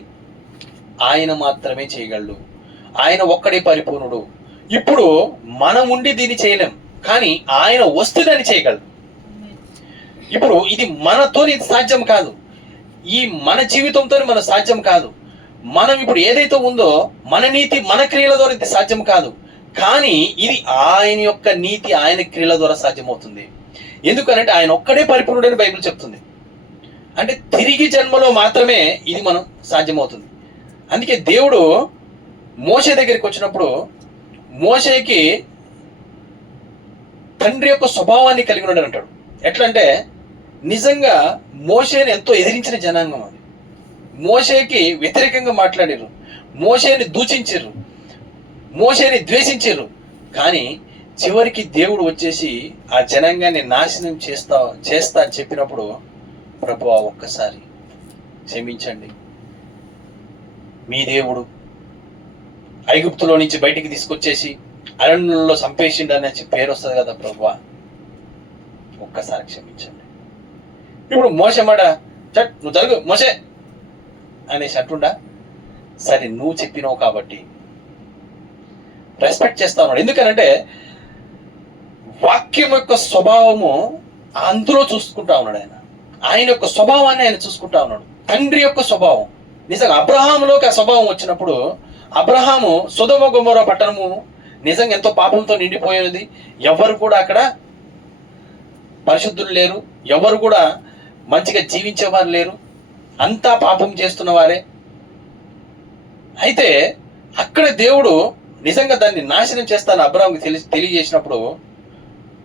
ఆయన మాత్రమే చేయగలడు, ఆయన ఒక్కడే పరిపూర్ణుడు. ఇప్పుడు మనం ఉండి దీన్ని చేయలేం, కానీ ఆయన వస్తే దాన్ని చేయగలడు. ఇప్పుడు ఇది మనతోని సాధ్యం కాదు, ఈ మన జీవితంతో మన సాధ్యం కాదు. మనం ఇప్పుడు ఏదైతే ఉందో మన నీతి మన క్రియల ద్వారా ఇది సాధ్యం కాదు, కానీ ఇది ఆయన యొక్క నీతి ఆయన క్రియల ద్వారా సాధ్యమవుతుంది. ఎందుకనంటే ఆయన ఒక్కడే పరిపూర్ణుడని బైబిల్ చెప్తుంది. అంటే తిరిగి జన్మలో మాత్రమే ఇది మనం సాధ్యమవుతుంది. అందుకే దేవుడు మోషే దగ్గరికి వచ్చినప్పుడు మోషేకి తండ్రి యొక్క స్వభావాన్ని కలిగి ఉన్నాడు అంటాడు. ఎట్లా అంటే నిజంగా మోషేని ఎంతో ఎదిరించిన జనాంగం అది. మోషేకి వ్యతిరేకంగా మాట్లాడారు, మోషేని దూషించారు, మోషేని ద్వేషించారు. కానీ చివరికి దేవుడు వచ్చేసి ఆ జనాంగాన్ని నాశనం చేస్తా అని చెప్పినప్పుడు, ప్రభువా ఒక్కసారి క్షమించండి, మీ దేవుడు ఐగుప్తులో నుంచి బయటికి తీసుకొచ్చేసి అరణ్యంలో చంపేసిండు అని పేరు వస్తుంది కదా ప్రభువా, ఒక్కసారి క్షమించండి. ఇప్పుడు మోషే మాట చట్ నువ్వు జరుగు మోషే అనేసి అంటుండా? సరే నువ్వు చెప్పినావు కాబట్టి రెస్పెక్ట్ చేస్తా ఉన్నాడు. ఎందుకనంటే వాక్యం యొక్క స్వభావము అందులో చూసుకుంటా ఉన్నాడు ఆయన. ఆయన యొక్క స్వభావాన్ని ఆయన చూసుకుంటా ఉన్నాడు, తండ్రి యొక్క స్వభావం. నిజంగా అబ్రహాములోకి ఆ స్వభావం వచ్చినప్పుడు, అబ్రహాము సొదొమ గొమొర్రా పట్టణము నిజంగా ఎంతో పాపంతో నిండిపోయినది. ఎవరు కూడా అక్కడ పరిశుద్ధులు లేరు, ఎవరు కూడా మంచిగా జీవించేవారు లేరు, అంతా పాపం చేస్తున్న వారే. అయితే అక్కడ దేవుడు నిజంగా దాన్ని నాశనం చేస్తాను అబ్రహాముకి తెలియజేసినప్పుడు,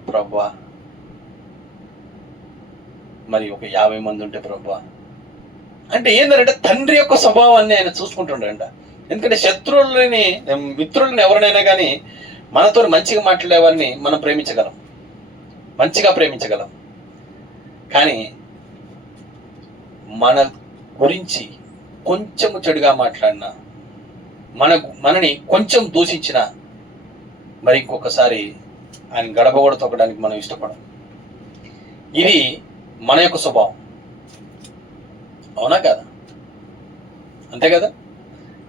ప్రభువా మరి ఒక 50 మంది ఉంటే ప్రభువా అంటే ఏంటంటే తండ్రి యొక్క స్వభావాన్ని ఆయన చూసుకుంటుండంట. ఎందుకంటే శత్రువులని మిత్రులని ఎవరినైనా కానీ మనతో మంచిగా మాట్లాడే వారిని మనం ప్రేమించగలం, మంచిగా ప్రేమించగలం. కానీ మన గురించి కొంచెము చెడుగా మాట్లాడినా, మనని కొంచెం దూషించినా మరి ఇంకొకసారి ఆయన గడప కూడా తొక్కడానికి మనం ఇష్టపడం. ఇది మన యొక్క స్వభావం, అవునా కదా? అంతే కదా?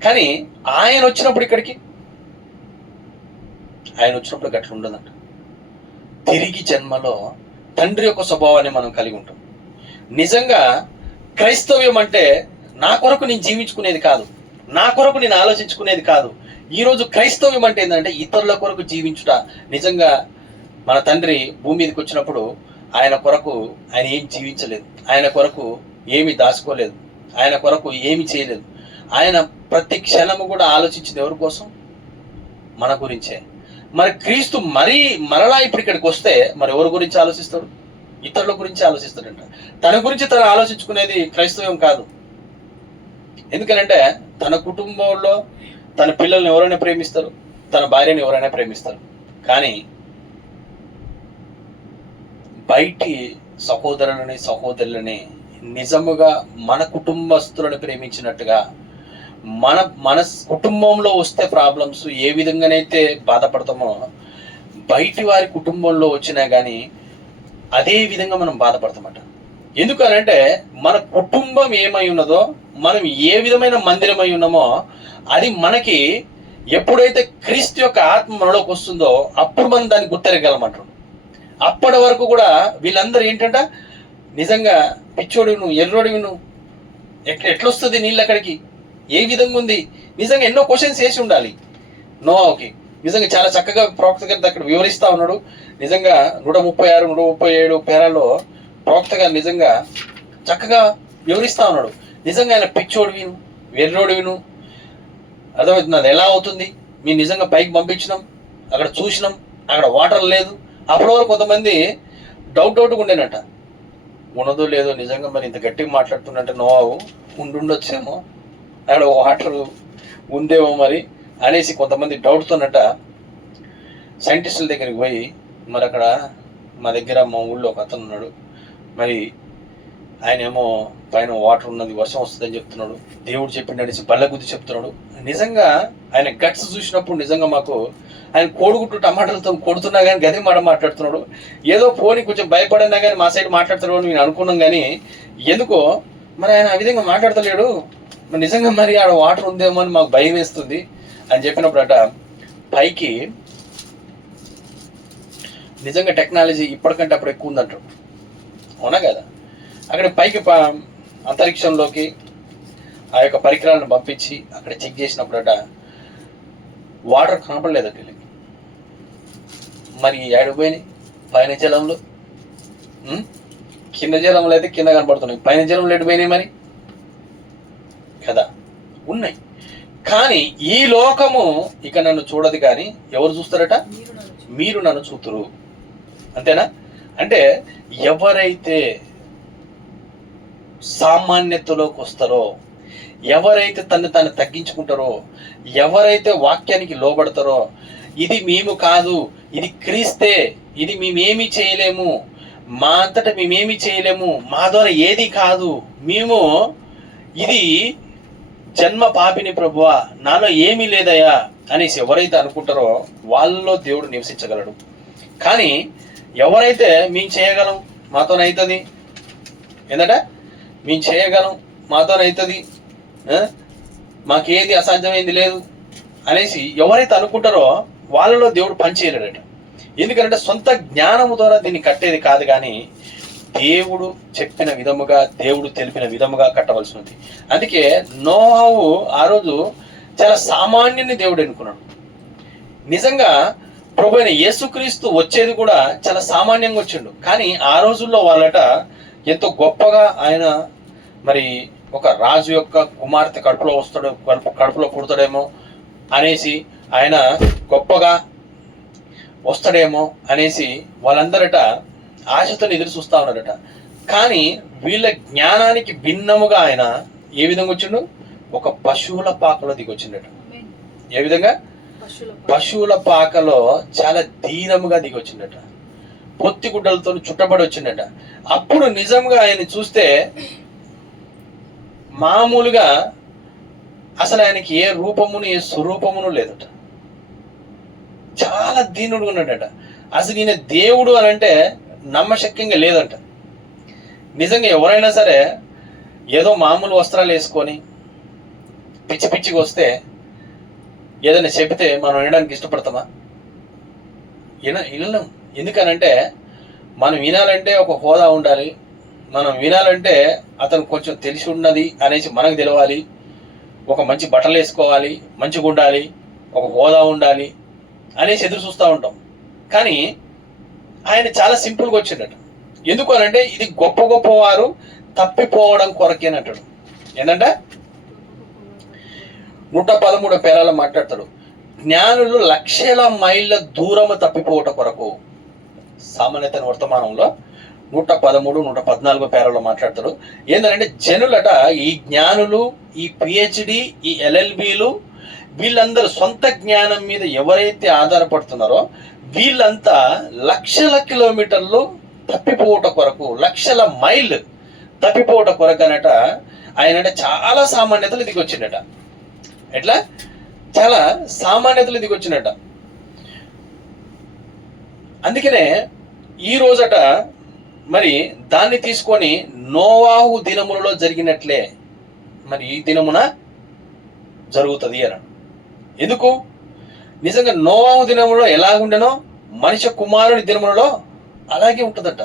కానీ ఆయన వచ్చినప్పుడు ఇక్కడికి గట్ల ఉండదంట. తిరిగి జన్మలో తండ్రి యొక్క స్వభావాన్ని మనం కలిగి ఉంటాం. నిజంగా క్రైస్తవ్యం అంటే నా కొరకు నేను జీవించుకునేది కాదు, నా కొరకు నేను ఆలోచించుకునేది కాదు. ఈరోజు క్రైస్తవ్యం అంటే ఏంటంటే ఇతరుల కొరకు జీవించుట. నిజంగా మన తండ్రి భూమి మీదకి వచ్చినప్పుడు ఆయన కొరకు ఆయన ఏం జీవించలేదు, ఆయన కొరకు ఏమి దాచుకోలేదు, ఆయన కొరకు ఏమి చేయలేదు. ఆయన ప్రతి క్షణము కూడా ఆలోచించింది ఎవరి కోసం? మన గురించే. మరి క్రీస్తు మరలా ఇప్పుడు ఇక్కడికి వస్తే మరి ఎవరి గురించి ఆలోచిస్తాడు? ఇతరుల గురించి ఆలోచిస్తాడంట. తన గురించి తను ఆలోచించుకునేది క్రైస్తవ్యం కాదు. ఎందుకనంటే తన కుటుంబంలో తన పిల్లల్ని ఎవరైనా ప్రేమిస్తారు, తన భార్యని ఎవరైనా ప్రేమిస్తారు. కానీ బయటి సహోదరులని నిజముగా మన కుటుంబస్తులను ప్రేమించినట్టుగా మన కుటుంబంలో వస్తే ప్రాబ్లమ్స్ ఏ విధంగానైతే బాధపడతామో బయటి వారి కుటుంబంలో వచ్చినా కానీ అదే విధంగా మనం బాధపడతామట. ఎందుకనంటే మన కుటుంబం ఏమై ఉన్నదో, మనం ఏ విధమైన మందిరమై ఉన్నామో అది మనకి ఎప్పుడైతే క్రీస్తు యొక్క ఆత్మ మనలోకి వస్తుందో అప్పుడు మనం దాన్ని గుర్తెరగలమంటారు. అప్పటి వరకు కూడా వీళ్ళందరూ ఏంటంట, నిజంగా పిచ్చోడి నువ్వు, ఎర్రోడివి నువ్వు, ఎట్లొస్తుంది నీళ్ళు అక్కడికి, ఏ విధంగా ఉంది, నిజంగా ఎన్నో క్వశ్చన్స్ వేసి ఉండాలి నోవాకి. నిజంగా చాలా చక్కగా ప్రవక్త గారు అక్కడ వివరిస్తా ఉన్నాడు. నిజంగా 136, 137 పేరాల్లో ప్రవక్త గారు నిజంగా చక్కగా వివరిస్తా ఉన్నాడు. నిజంగా ఆయన పిచ్చోడు విను, వెర్రోడు విను, అర్థమవుతుంది ఎలా అవుతుంది. మేము నిజంగా పైకి పంపించినాం, అక్కడ చూసినాం, అక్కడ వాటర్ లేదు. అప్పటి వరకు కొంతమంది డౌట్గా ఉండేనట, ఉన్నదో లేదో నిజంగా మరి ఇంత గట్టిగా మాట్లాడుతున్నట్టే నోవాహు ఉండుండొచ్చేమో, అక్కడ వాటర్ ఉందేమో మరి అనేసి కొంతమంది డౌట్తోనట సైంటిస్టుల దగ్గరికి పోయి, మరి అక్కడ మా దగ్గర మా ఊళ్ళో ఒక అతను ఉన్నాడు, మరి ఆయన ఏమో పైన వాటర్ ఉన్నది, వర్షం వస్తుందని చెప్తున్నాడు, దేవుడు చెప్పిండు అనేసి బల్ల గుద్ది చెప్తున్నాడు. నిజంగా ఆయన గట్స్ చూసినప్పుడు నిజంగా మాకు ఆయన కోడిగుట్టు టమాటాలతో కొడుతున్నా కానీ గది మాట మాట్లాడుతున్నాడు. ఏదో పోని కొంచెం భయపడినా కానీ మా సైడ్ మాట్లాడుతున్నాడు అని నేను అనుకున్నాం. కానీ ఎందుకో మరి ఆయన ఆ విధంగా మాట్లాడతలేడు, మరి నిజంగా మరి ఆడ వాటర్ ఉందేమో అని మాకు భయం వేస్తుంది అని చెప్పినప్పుడట పైకి నిజంగా టెక్నాలజీ ఇప్పటికంటే అప్పుడు ఎక్కువ ఉందంటారు, అవునా కదా. అక్కడ పైకి అంతరిక్షంలోకి ఆ యొక్క పరికరాలను పంపించి అక్కడ చెక్ చేసినప్పుడట వాటర్ కనపడలేదట వీళ్ళకి. మరి ఏడిపోయినాయి పైన జలంలో, కింద జలంలో అయితే కింద కనపడుతున్నాయి, పైన జలంలో ఎడిపోయినాయి మరి కదా, ఉన్నాయి. కానీ ఈ లోకము ఇక నన్ను చూడదు, కానీ ఎవరు చూస్తారట, మీరు నన్ను చూతురు. అంతేనా? అంటే ఎవరైతే సామాన్యతలోకి వస్తారో, ఎవరైతే తను తగ్గించుకుంటారో, ఎవరైతే వాక్యానికి లోబడతారో, ఇది మేము కాదు, ఇది క్రీస్తే, ఇది మేమేమి చేయలేము, మా అంతటా మేమేమి చేయలేము, మా ద్వారా ఏది కాదు, మేము ఇది జన్మ పాపిని ప్రభువా, నాలో ఏమీ లేదయ్యా అనేసి ఎవరైతే అనుకుంటారో వాళ్ళలో దేవుడు నివసించగలడు. కానీ ఎవరైతే మేము చేయగలం, మాతోనవుతుంది, ఏంటంటే మేము చేయగలం, మాతోనవుతుంది, మాకేది అసాధ్యమైంది లేదు అనేసి ఎవరైతే అనుకుంటారో వాళ్ళలో దేవుడు పనిచేయలేడట. ఎందుకంటే సొంత జ్ఞానము ద్వారా దీన్ని కట్టేది కాదు, కానీ దేవుడు చెప్పిన విధముగా, దేవుడు తెలిపిన విధముగా కట్టవలసి ఉంది. అందుకే నోవాహు ఆ రోజు చాలా సామాన్యుని దేవుడు ఎన్నుకున్నాడు. నిజంగా ప్రభు అయిన యేసుక్రీస్తు వచ్చేది కూడా చాలా సామాన్యంగా వచ్చిండు. కానీ ఆ రోజుల్లో వాళ్ళట ఎంతో గొప్పగా ఆయన మరి ఒక రాజు యొక్క కుమార్తె కడుపులో వస్తాడు, కడుపులో పుడతాడేమో అనేసి, ఆయన గొప్పగా వస్తాడేమో అనేసి వాళ్ళందరట ఆశతో ఎదురు చూస్తా ఉన్నారట. కానీ వీళ్ళ జ్ఞానానికి భిన్నముగా ఆయన ఏ విధంగా వచ్చిండు, ఒక పశువుల పాకలో దిగొచ్చిండట. ఏ విధంగా? పశువుల పాకలో చాలా దీనముగా దిగొచ్చిండట, పొత్తి గుడ్డలతో చుట్టబడి వచ్చిండట. అప్పుడు నిజంగా ఆయన చూస్తే మామూలుగా అసలు ఆయనకి ఏ రూపమును ఏ స్వరూపమును లేదట, చాలా దీనుడుగా ఉన్నాడట. అసలు ఈయన దేవుడు అని అంటే నమ్మశక్యంగా లేదంట. నిజంగా ఎవరైనా సరే ఏదో మామూలు వస్త్రాలు వేసుకొని పిచ్చి పిచ్చిగా వస్తే ఏదైనా చెబితే మనం వినడానికి ఇష్టపడతామా? వినలేం. ఎందుకనంటే మనం వినాలంటే ఒక హోదా ఉండాలి, మనం వినాలంటే అతను కొంచెం తెలిసి ఉన్నది అనేసి మనకు తెలవాలి, ఒక మంచి బట్టలు వేసుకోవాలి, మంచిగా ఉండాలి, ఒక హోదా ఉండాలి అనేసి ఎదురు చూస్తూ ఉంటాం. కానీ ఆయన చాలా సింపుల్గా వచ్చిండట. ఎందుకు అనంటే ఇది గొప్ప గొప్ప వారు తప్పిపోవడం కొరకేనంటాడు. ఏంటంటే 113 పేరాల మాట్లాడతాడు, జ్ఞానులు లక్షల మైళ్ళ దూరము తప్పిపోవట కొరకు. సామాన్యత వర్తమానంలో 113, 114 పేరాల్లో మాట్లాడతాడు. ఏంటంటే జనులట, ఈ జ్ఞానులు, ఈ పిహెచ్డి, ఈ ఎల్ఎల్బీలు, వీళ్ళందరూ సొంత జ్ఞానం మీద ఎవరైతే ఆధారపడుతున్నారో వీళ్ళంతా లక్షల కిలోమీటర్లు తప్పిపోవట కొరకు, లక్షల మైళ్ళు తప్పిపోవట కొరకు అనట. ఆయనంటే చాలా సామాన్యతలు దిగొచ్చిండట. ఎట్లా? చాలా సామాన్యతలు దిగొచ్చినట. అందుకనే ఈ రోజట మరి దాన్ని తీసుకొని నోవాహు దినములలో జరిగినట్లే మరి ఈ దినమున జరుగుతుంది అన్నాడు. ఎందుకు? నిజంగా నోవాహు దినములో ఎలాగుండెనో మనిషి కుమారుని దినములలో అలాగే ఉంటుందంట,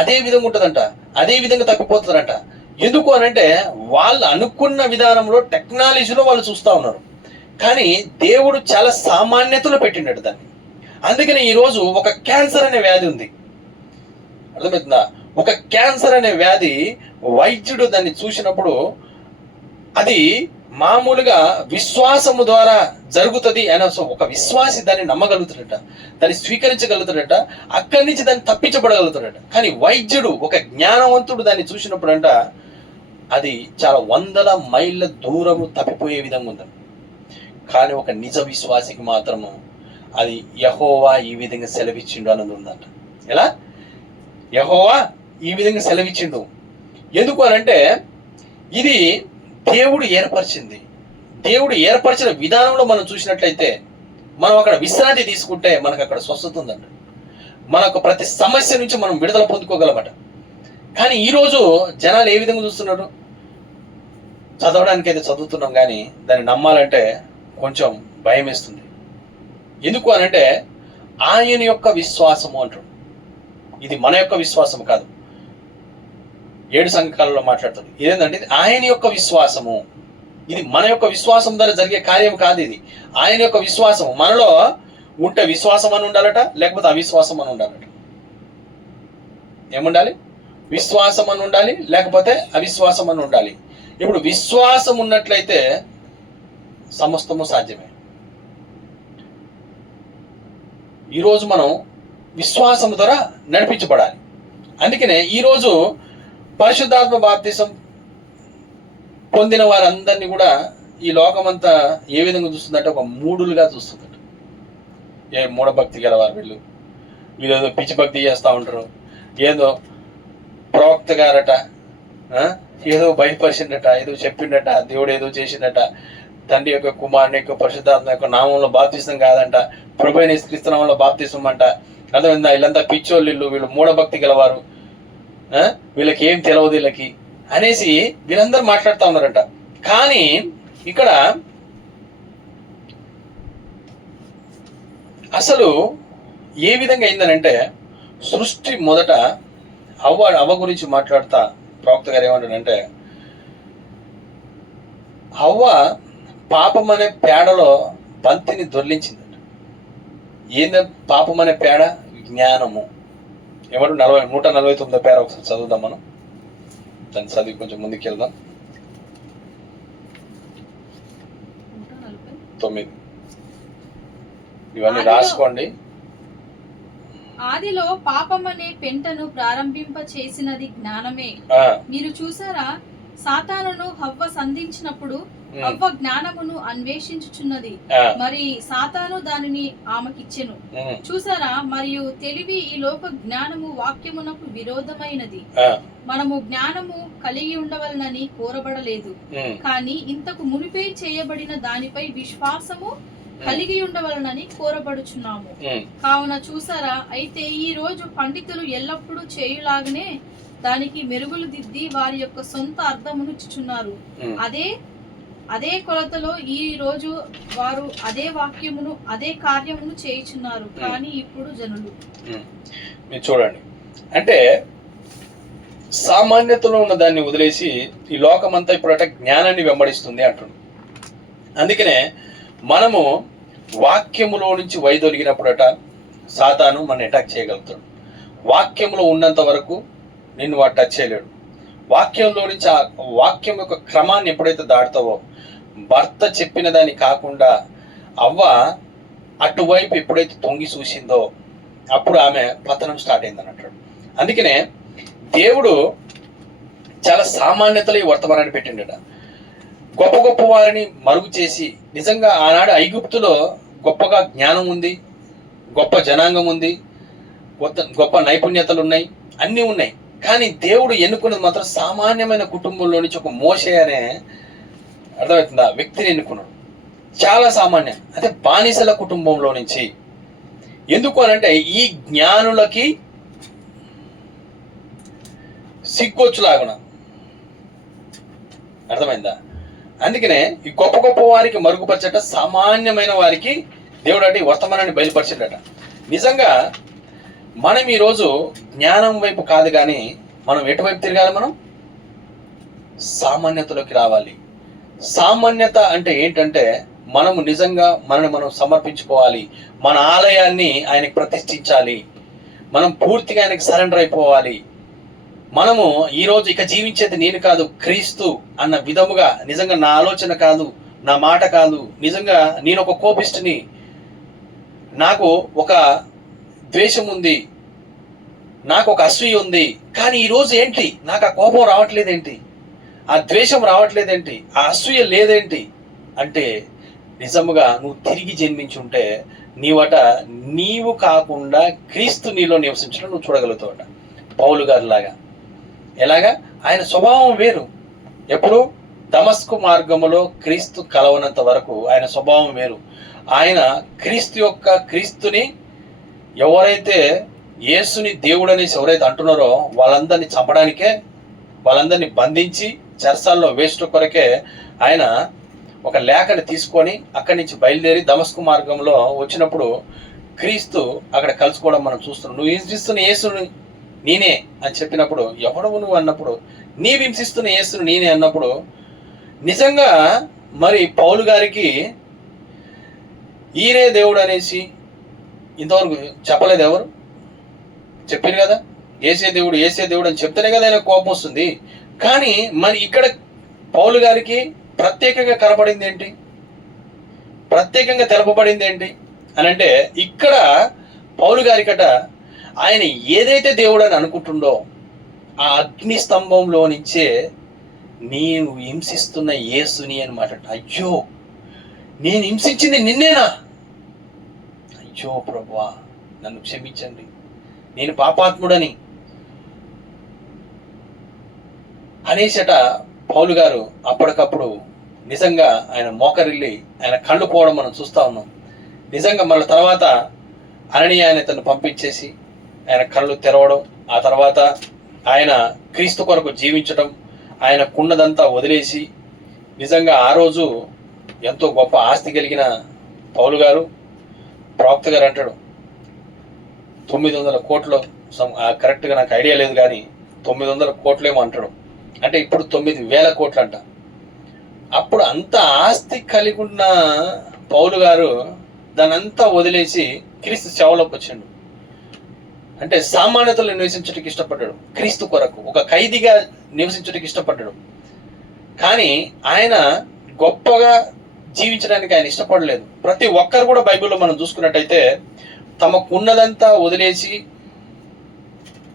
అదే విధంగా ఉంటుందంట, అదే విధంగా తప్పిపోతుందంట. ఎందుకు అనంటే వాళ్ళు అనుకున్న విధానంలో టెక్నాలజీలో వాళ్ళు చూస్తూ ఉన్నారు, కానీ దేవుడు చాలా సామాన్యతలో పెట్టినట్టు దాన్ని. అందుకని ఈరోజు ఒక క్యాన్సర్ అనే వ్యాధి ఉంది. అర్థమవుతుందా? ఒక క్యాన్సర్ అనే వ్యాధి వైద్యుడు దాన్ని చూసినప్పుడు అది మామూలుగా విశ్వాసము ద్వారా జరుగుతుంది అని ఒక విశ్వాసి దాన్ని నమ్మగలుగుతాడట, దాన్ని స్వీకరించగలుగుతాడట, అక్కడి నుంచి దాన్ని తప్పించబడగలుగుతాడట. కానీ వైద్యుడు ఒక జ్ఞానవంతుడు దాన్ని చూసినప్పుడంట అది చాలా వందల మైళ్ళ దూరము తప్పిపోయే విధంగా ఉందంట. కానీ ఒక నిజ విశ్వాసికి మాత్రము అది యెహోవా ఈ విధంగా సెలవిచ్చిండు అన్నది ఉందంట. ఎలా? యెహోవా ఈ విధంగా సెలవిచ్చిండు. ఎందుకు అనంటే ఇది దేవుడు ఏర్పరిచింది. దేవుడు ఏర్పరిచిన విధానంలో మనం చూసినట్లయితే మనం అక్కడ విశ్రాంతి తీసుకుంటే మనకు అక్కడ స్వస్థత ఉందంట. మనకు ప్రతి సమస్య నుంచి మనం విడుదల పొందుకోగలమట. కానీ ఈరోజు జనాలు ఏ విధంగా చూస్తున్నారు? చదవడానికి అయితే చదువుతున్నాం, కానీ దాన్ని నమ్మాలంటే కొంచెం భయం వేస్తుంది. ఎందుకు అనంటే ఆయన యొక్క విశ్వాసము అంటాడు. ఇది మన యొక్క విశ్వాసం కాదు. 7 సంఘకాలలో మాట్లాడతాడు. ఇదేంటంటే ఆయన యొక్క విశ్వాసము. ఇది మన యొక్క విశ్వాసం ద్వారా జరిగే కార్యం కాదు. ఇది ఆయన యొక్క విశ్వాసము. మనలో ఉంటే విశ్వాసం అని ఉండాలట, లేకపోతే అవిశ్వాసం అని ఉండాలట. ఏముండాలి? విశ్వాసం అని ఉండాలి, లేకపోతే అవిశ్వాసం అని ఉండాలి. ఇప్పుడు విశ్వాసం ఉన్నట్లయితే సమస్తము సాధ్యమే. ఈరోజు మనం విశ్వాసం ద్వారా నడిపించబడాలి. అందుకనే ఈరోజు పరిశుద్ధాత్మ బాప్తిసం పొందిన వారందరినీ కూడా ఈ లోకమంతా ఏ విధంగా చూస్తుందంటే ఒక మూడులుగా చూస్తుందట. ఏ మూఢభక్తి గలవారు వీళ్ళు ఏదో పిచ్చి భక్తి చేస్తూ ఉంటారు. ఏదో ప్రవక్త గారట ఏదో బయలుపరిచిండట, ఏదో చెప్పిండట, దేవుడు ఏదో చేసిండట, తండ్రి యొక్క కుమారుని యొక్క పరిశుద్ధాత్మ యొక్క నామంలో బాప్తిసం కాదంట, ప్రభువైన యేసుక్రీస్తు నామంలో బాప్తిసం అంట. అర్థమైందా? వీళ్ళంతా పిచ్చోళ్ళు, వీళ్ళు మూఢభక్తి గలవారు, వీళ్ళకి ఏం తెలియదు వీళ్ళకి అనేసి వీళ్ళందరూ మాట్లాడుతూ ఉన్నారంట. కానీ ఇక్కడ అసలు ఏ విధంగా అయిందనంటే సృష్టి మొదట అవ్వ గురించి మాట్లాడుతా ప్రవక్త గారు ఏమంటాడంటే, అవ్వ పాపం అనే పేడలో బంతిని దొర్లించిందట. ఏంద పాపం అనే పేడ? జ్ఞానము. ఏమంటే 149 పేర ఒకసారి చదువుదాం మనం. దాన్ని చదివి కొంచెం ముందుకు వెళ్దాం. 9 ఇవన్నీ రాసుకోండి. ఆదిలో పాపమనే పెంటను ప్రారంభింప చేసినది జ్ఞానమే. మీరు చూసారా, సాతానును హవ్వ సంధించినప్పుడు హవ్వ జ్ఞానమును అన్వేషించుచున్నది, మరి సాతాను దానిని ఆమెకిచ్చెను. చూసారా, మరియు తెలివి ఈ లోక జ్ఞానము వాక్యమునకు విరోధమైనది. మనము జ్ఞానము కలిగి ఉండవలనని కోరబడలేదు, కానీ ఇంతకు మునిపే చేయబడిన దానిపై విశ్వాసము కలిగి ఉండవలనని కోరబడుచున్నాము. కావున చూసారా, అయితే ఈ రోజు పండితులు ఎల్లప్పుడూ చేయులాగనే దానికి మెరుగులు దిద్ది వారి యొక్క సొంత అర్థమును ఇచ్చుచున్నారు. అదే కొలతలో ఈ రోజు వారు అదే వాక్యమును అదే కార్యమును చేయుచున్నారు. కానీ ఇప్పుడు జనులు మీరు చూడండి, అంటే సామాన్యతలో ఉన్న దాన్ని వదిలేసి ఈ లోకమంతా ఇప్పుడట జ్ఞానాన్ని వెంబడిస్తుంది అంటున్నాడు. అందుకనే మనము వాక్యములో నుంచి వైదొలిగినప్పుడట సాతాను మన అటాక్ చేయగలుగుతాడు. వాక్యములో ఉన్నంత వరకు నిన్ను వాడు టచ్ చేయలేడు. వాక్యంలో నుంచి ఆ వాక్యం యొక్క క్రమాన్ని ఎప్పుడైతే దాటుతావో, భర్త చెప్పిన దాన్ని కాకుండా అవ్వ అటువైపు ఎప్పుడైతే తొంగి చూసిందో అప్పుడు ఆమె పతనం స్టార్ట్ అయిందని అంటాడు. అందుకనే దేవుడు చాలా సామాన్యతలో ఈ వర్తమానాన్ని పెట్టిండట. గొప్ప గొప్ప వారిని మరుగు చేసి, నిజంగా ఆనాడు ఐగుప్తులో గొప్పగా జ్ఞానం ఉంది, గొప్ప జనాంగం ఉంది, గొప్ప నైపుణ్యతలు ఉన్నాయి, అన్నీ ఉన్నాయి. కానీ దేవుడు ఎన్నుకున్నది మాత్రం సామాన్యమైన కుటుంబంలో నుంచి ఒక మోషే అనే అర్థమవుతుందా వ్యక్తిని ఎన్నుకున్నాడు. చాలా సామాన్యం, అంటే బానిసల కుటుంబంలో నుంచి. ఎందుకు అనంటే ఈ జ్ఞానులకి సిగ్గొచ్చులాగున. అర్థమైందా? అందుకనే ఈ గొప్ప గొప్ప వారికి మరుగుపరచట, సామాన్యమైన వారికి దేవుడు అంటే వర్తమానాన్ని బయలుపరిచాడట. నిజంగా మనం ఈరోజు జ్ఞానం వైపు కాదు, కానీ మనం ఎటువైపు తిరగాలి? మనం సామాన్యతలోకి రావాలి. సామాన్యత అంటే ఏంటంటే మనము నిజంగా మనని మనం సమర్పించుకోవాలి, మన ఆలయాన్ని ఆయనకి ప్రతిష్ఠించాలి, మనం పూర్తిగా ఆయనకి సరెండర్ అయిపోవాలి. మనము ఈరోజు ఇక జీవించేది నేను కాదు, క్రీస్తు అన్న విధముగా, నిజంగా నా ఆలోచన కాదు, నా మాట కాదు, నిజంగా నేను ఒక కోపిష్టిని, నాకు ఒక ద్వేషం ఉంది, నాకు ఒక అసూయ ఉంది, కానీ ఈరోజు ఏంటి నాకు ఆ కోపం రావట్లేదేంటి, ఆ ద్వేషం రావట్లేదేంటి, ఆ అసూయ లేదేంటి అంటే నిజముగా నువ్వు తిరిగి జన్మించుంటే నీవట నీవు కాకుండా క్రీస్తు నీలో నివసించడం నువ్వు చూడగలుగుతావట. పౌలు గారి లాగా. ఎలాగా? ఆయన స్వభావం వేరు. ఎప్పుడు? దమస్కు మార్గములో క్రీస్తు కలవనంత వరకు ఆయన స్వభావం వేరు. ఆయన క్రీస్తుని ఎవరైతే యేసుని దేవుడు అనేసి ఎవరైతే అంటున్నారో వాళ్ళందరినీ చంపడానికే, వాళ్ళందరినీ బంధించి చెరసాల్లో వేస్ట్ కొరకే ఆయన ఒక లేఖని తీసుకొని అక్కడి నుంచి బయలుదేరి దమస్కు మార్గంలో వచ్చినప్పుడు క్రీస్తు అక్కడ కలుసుకోవడం మనం చూస్తున్నాం. నువ్వు హింసిస్తున్న యేసుని నేనే అని చెప్పినప్పుడు, ఎవడవు నువ్వు అన్నప్పుడు, నీ హింసిస్తున్న యేసుని నేనే అన్నప్పుడు నిజంగా మరి పౌలు గారికి ఈయనే దేవుడు అనేసి ఇంతవరకు చెప్పలేదు. ఎవరు చెప్పారు కదా, ఏసే దేవుడు అని చెప్తేనే కదా ఆయన కోపం వస్తుంది. కానీ మరి ఇక్కడ పౌలు గారికి ప్రత్యేకంగా కనపడింది ఏంటి, ప్రత్యేకంగా తెలపబడింది ఏంటి అని అంటే, ఇక్కడ పౌలు గారికట ఆయన ఏదైతే దేవుడు అని అనుకుంటుండో ఆ అగ్ని స్తంభంలో నుంచే నేను హింసిస్తున్న యేసుని అని మాట. అయ్యో, నేను హింసించింది నిన్నేనా? అయ్యో ప్రభువా, నన్ను క్షమించండి, నేను పాపాత్ముడని అనేసట పౌలు గారు అప్పటికప్పుడు నిజంగా ఆయన మోకరిల్లి ఆయన కళ్ళు పోవడం మనం చూస్తూ ఉన్నాం. నిజంగా మళ్ళీ తర్వాత అననీయ ఆయన తను పంపించేసి ఆయన కళ్ళు తెరవడం, ఆ తర్వాత ఆయన క్రీస్తు కొరకు జీవించడం, ఆయనకున్నదంతా వదిలేసి నిజంగా ఆ రోజు ఎంతో గొప్ప ఆస్తి కలిగిన పౌలు గారు, ప్రవక్త గారు అంటాడు 900 కోట్లు, కరెక్ట్గా నాకు ఐడియా లేదు కానీ 900 కోట్లేమో అంటాడు. అంటే ఇప్పుడు 9,000 కోట్లు అంట. అప్పుడు అంత ఆస్తి కలిగి ఉన్న పౌలు గారు దాని అంతా వదిలేసి క్రీస్తు సేవలోకి వచ్చాడు. అంటే సామాన్యతలో నివసించడానికి ఇష్టపడ్డాడు, క్రీస్తు కొరకు ఒక ఖైదీగా నివసించడానికి ఇష్టపడ్డాడు. కానీ ఆయన గొప్పగా జీవించడానికి ఆయన ఇష్టపడలేదు. ప్రతి ఒక్కరు కూడా బైబిల్లో మనం చూసుకున్నట్టయితే తమకున్నదంతా వదిలేసి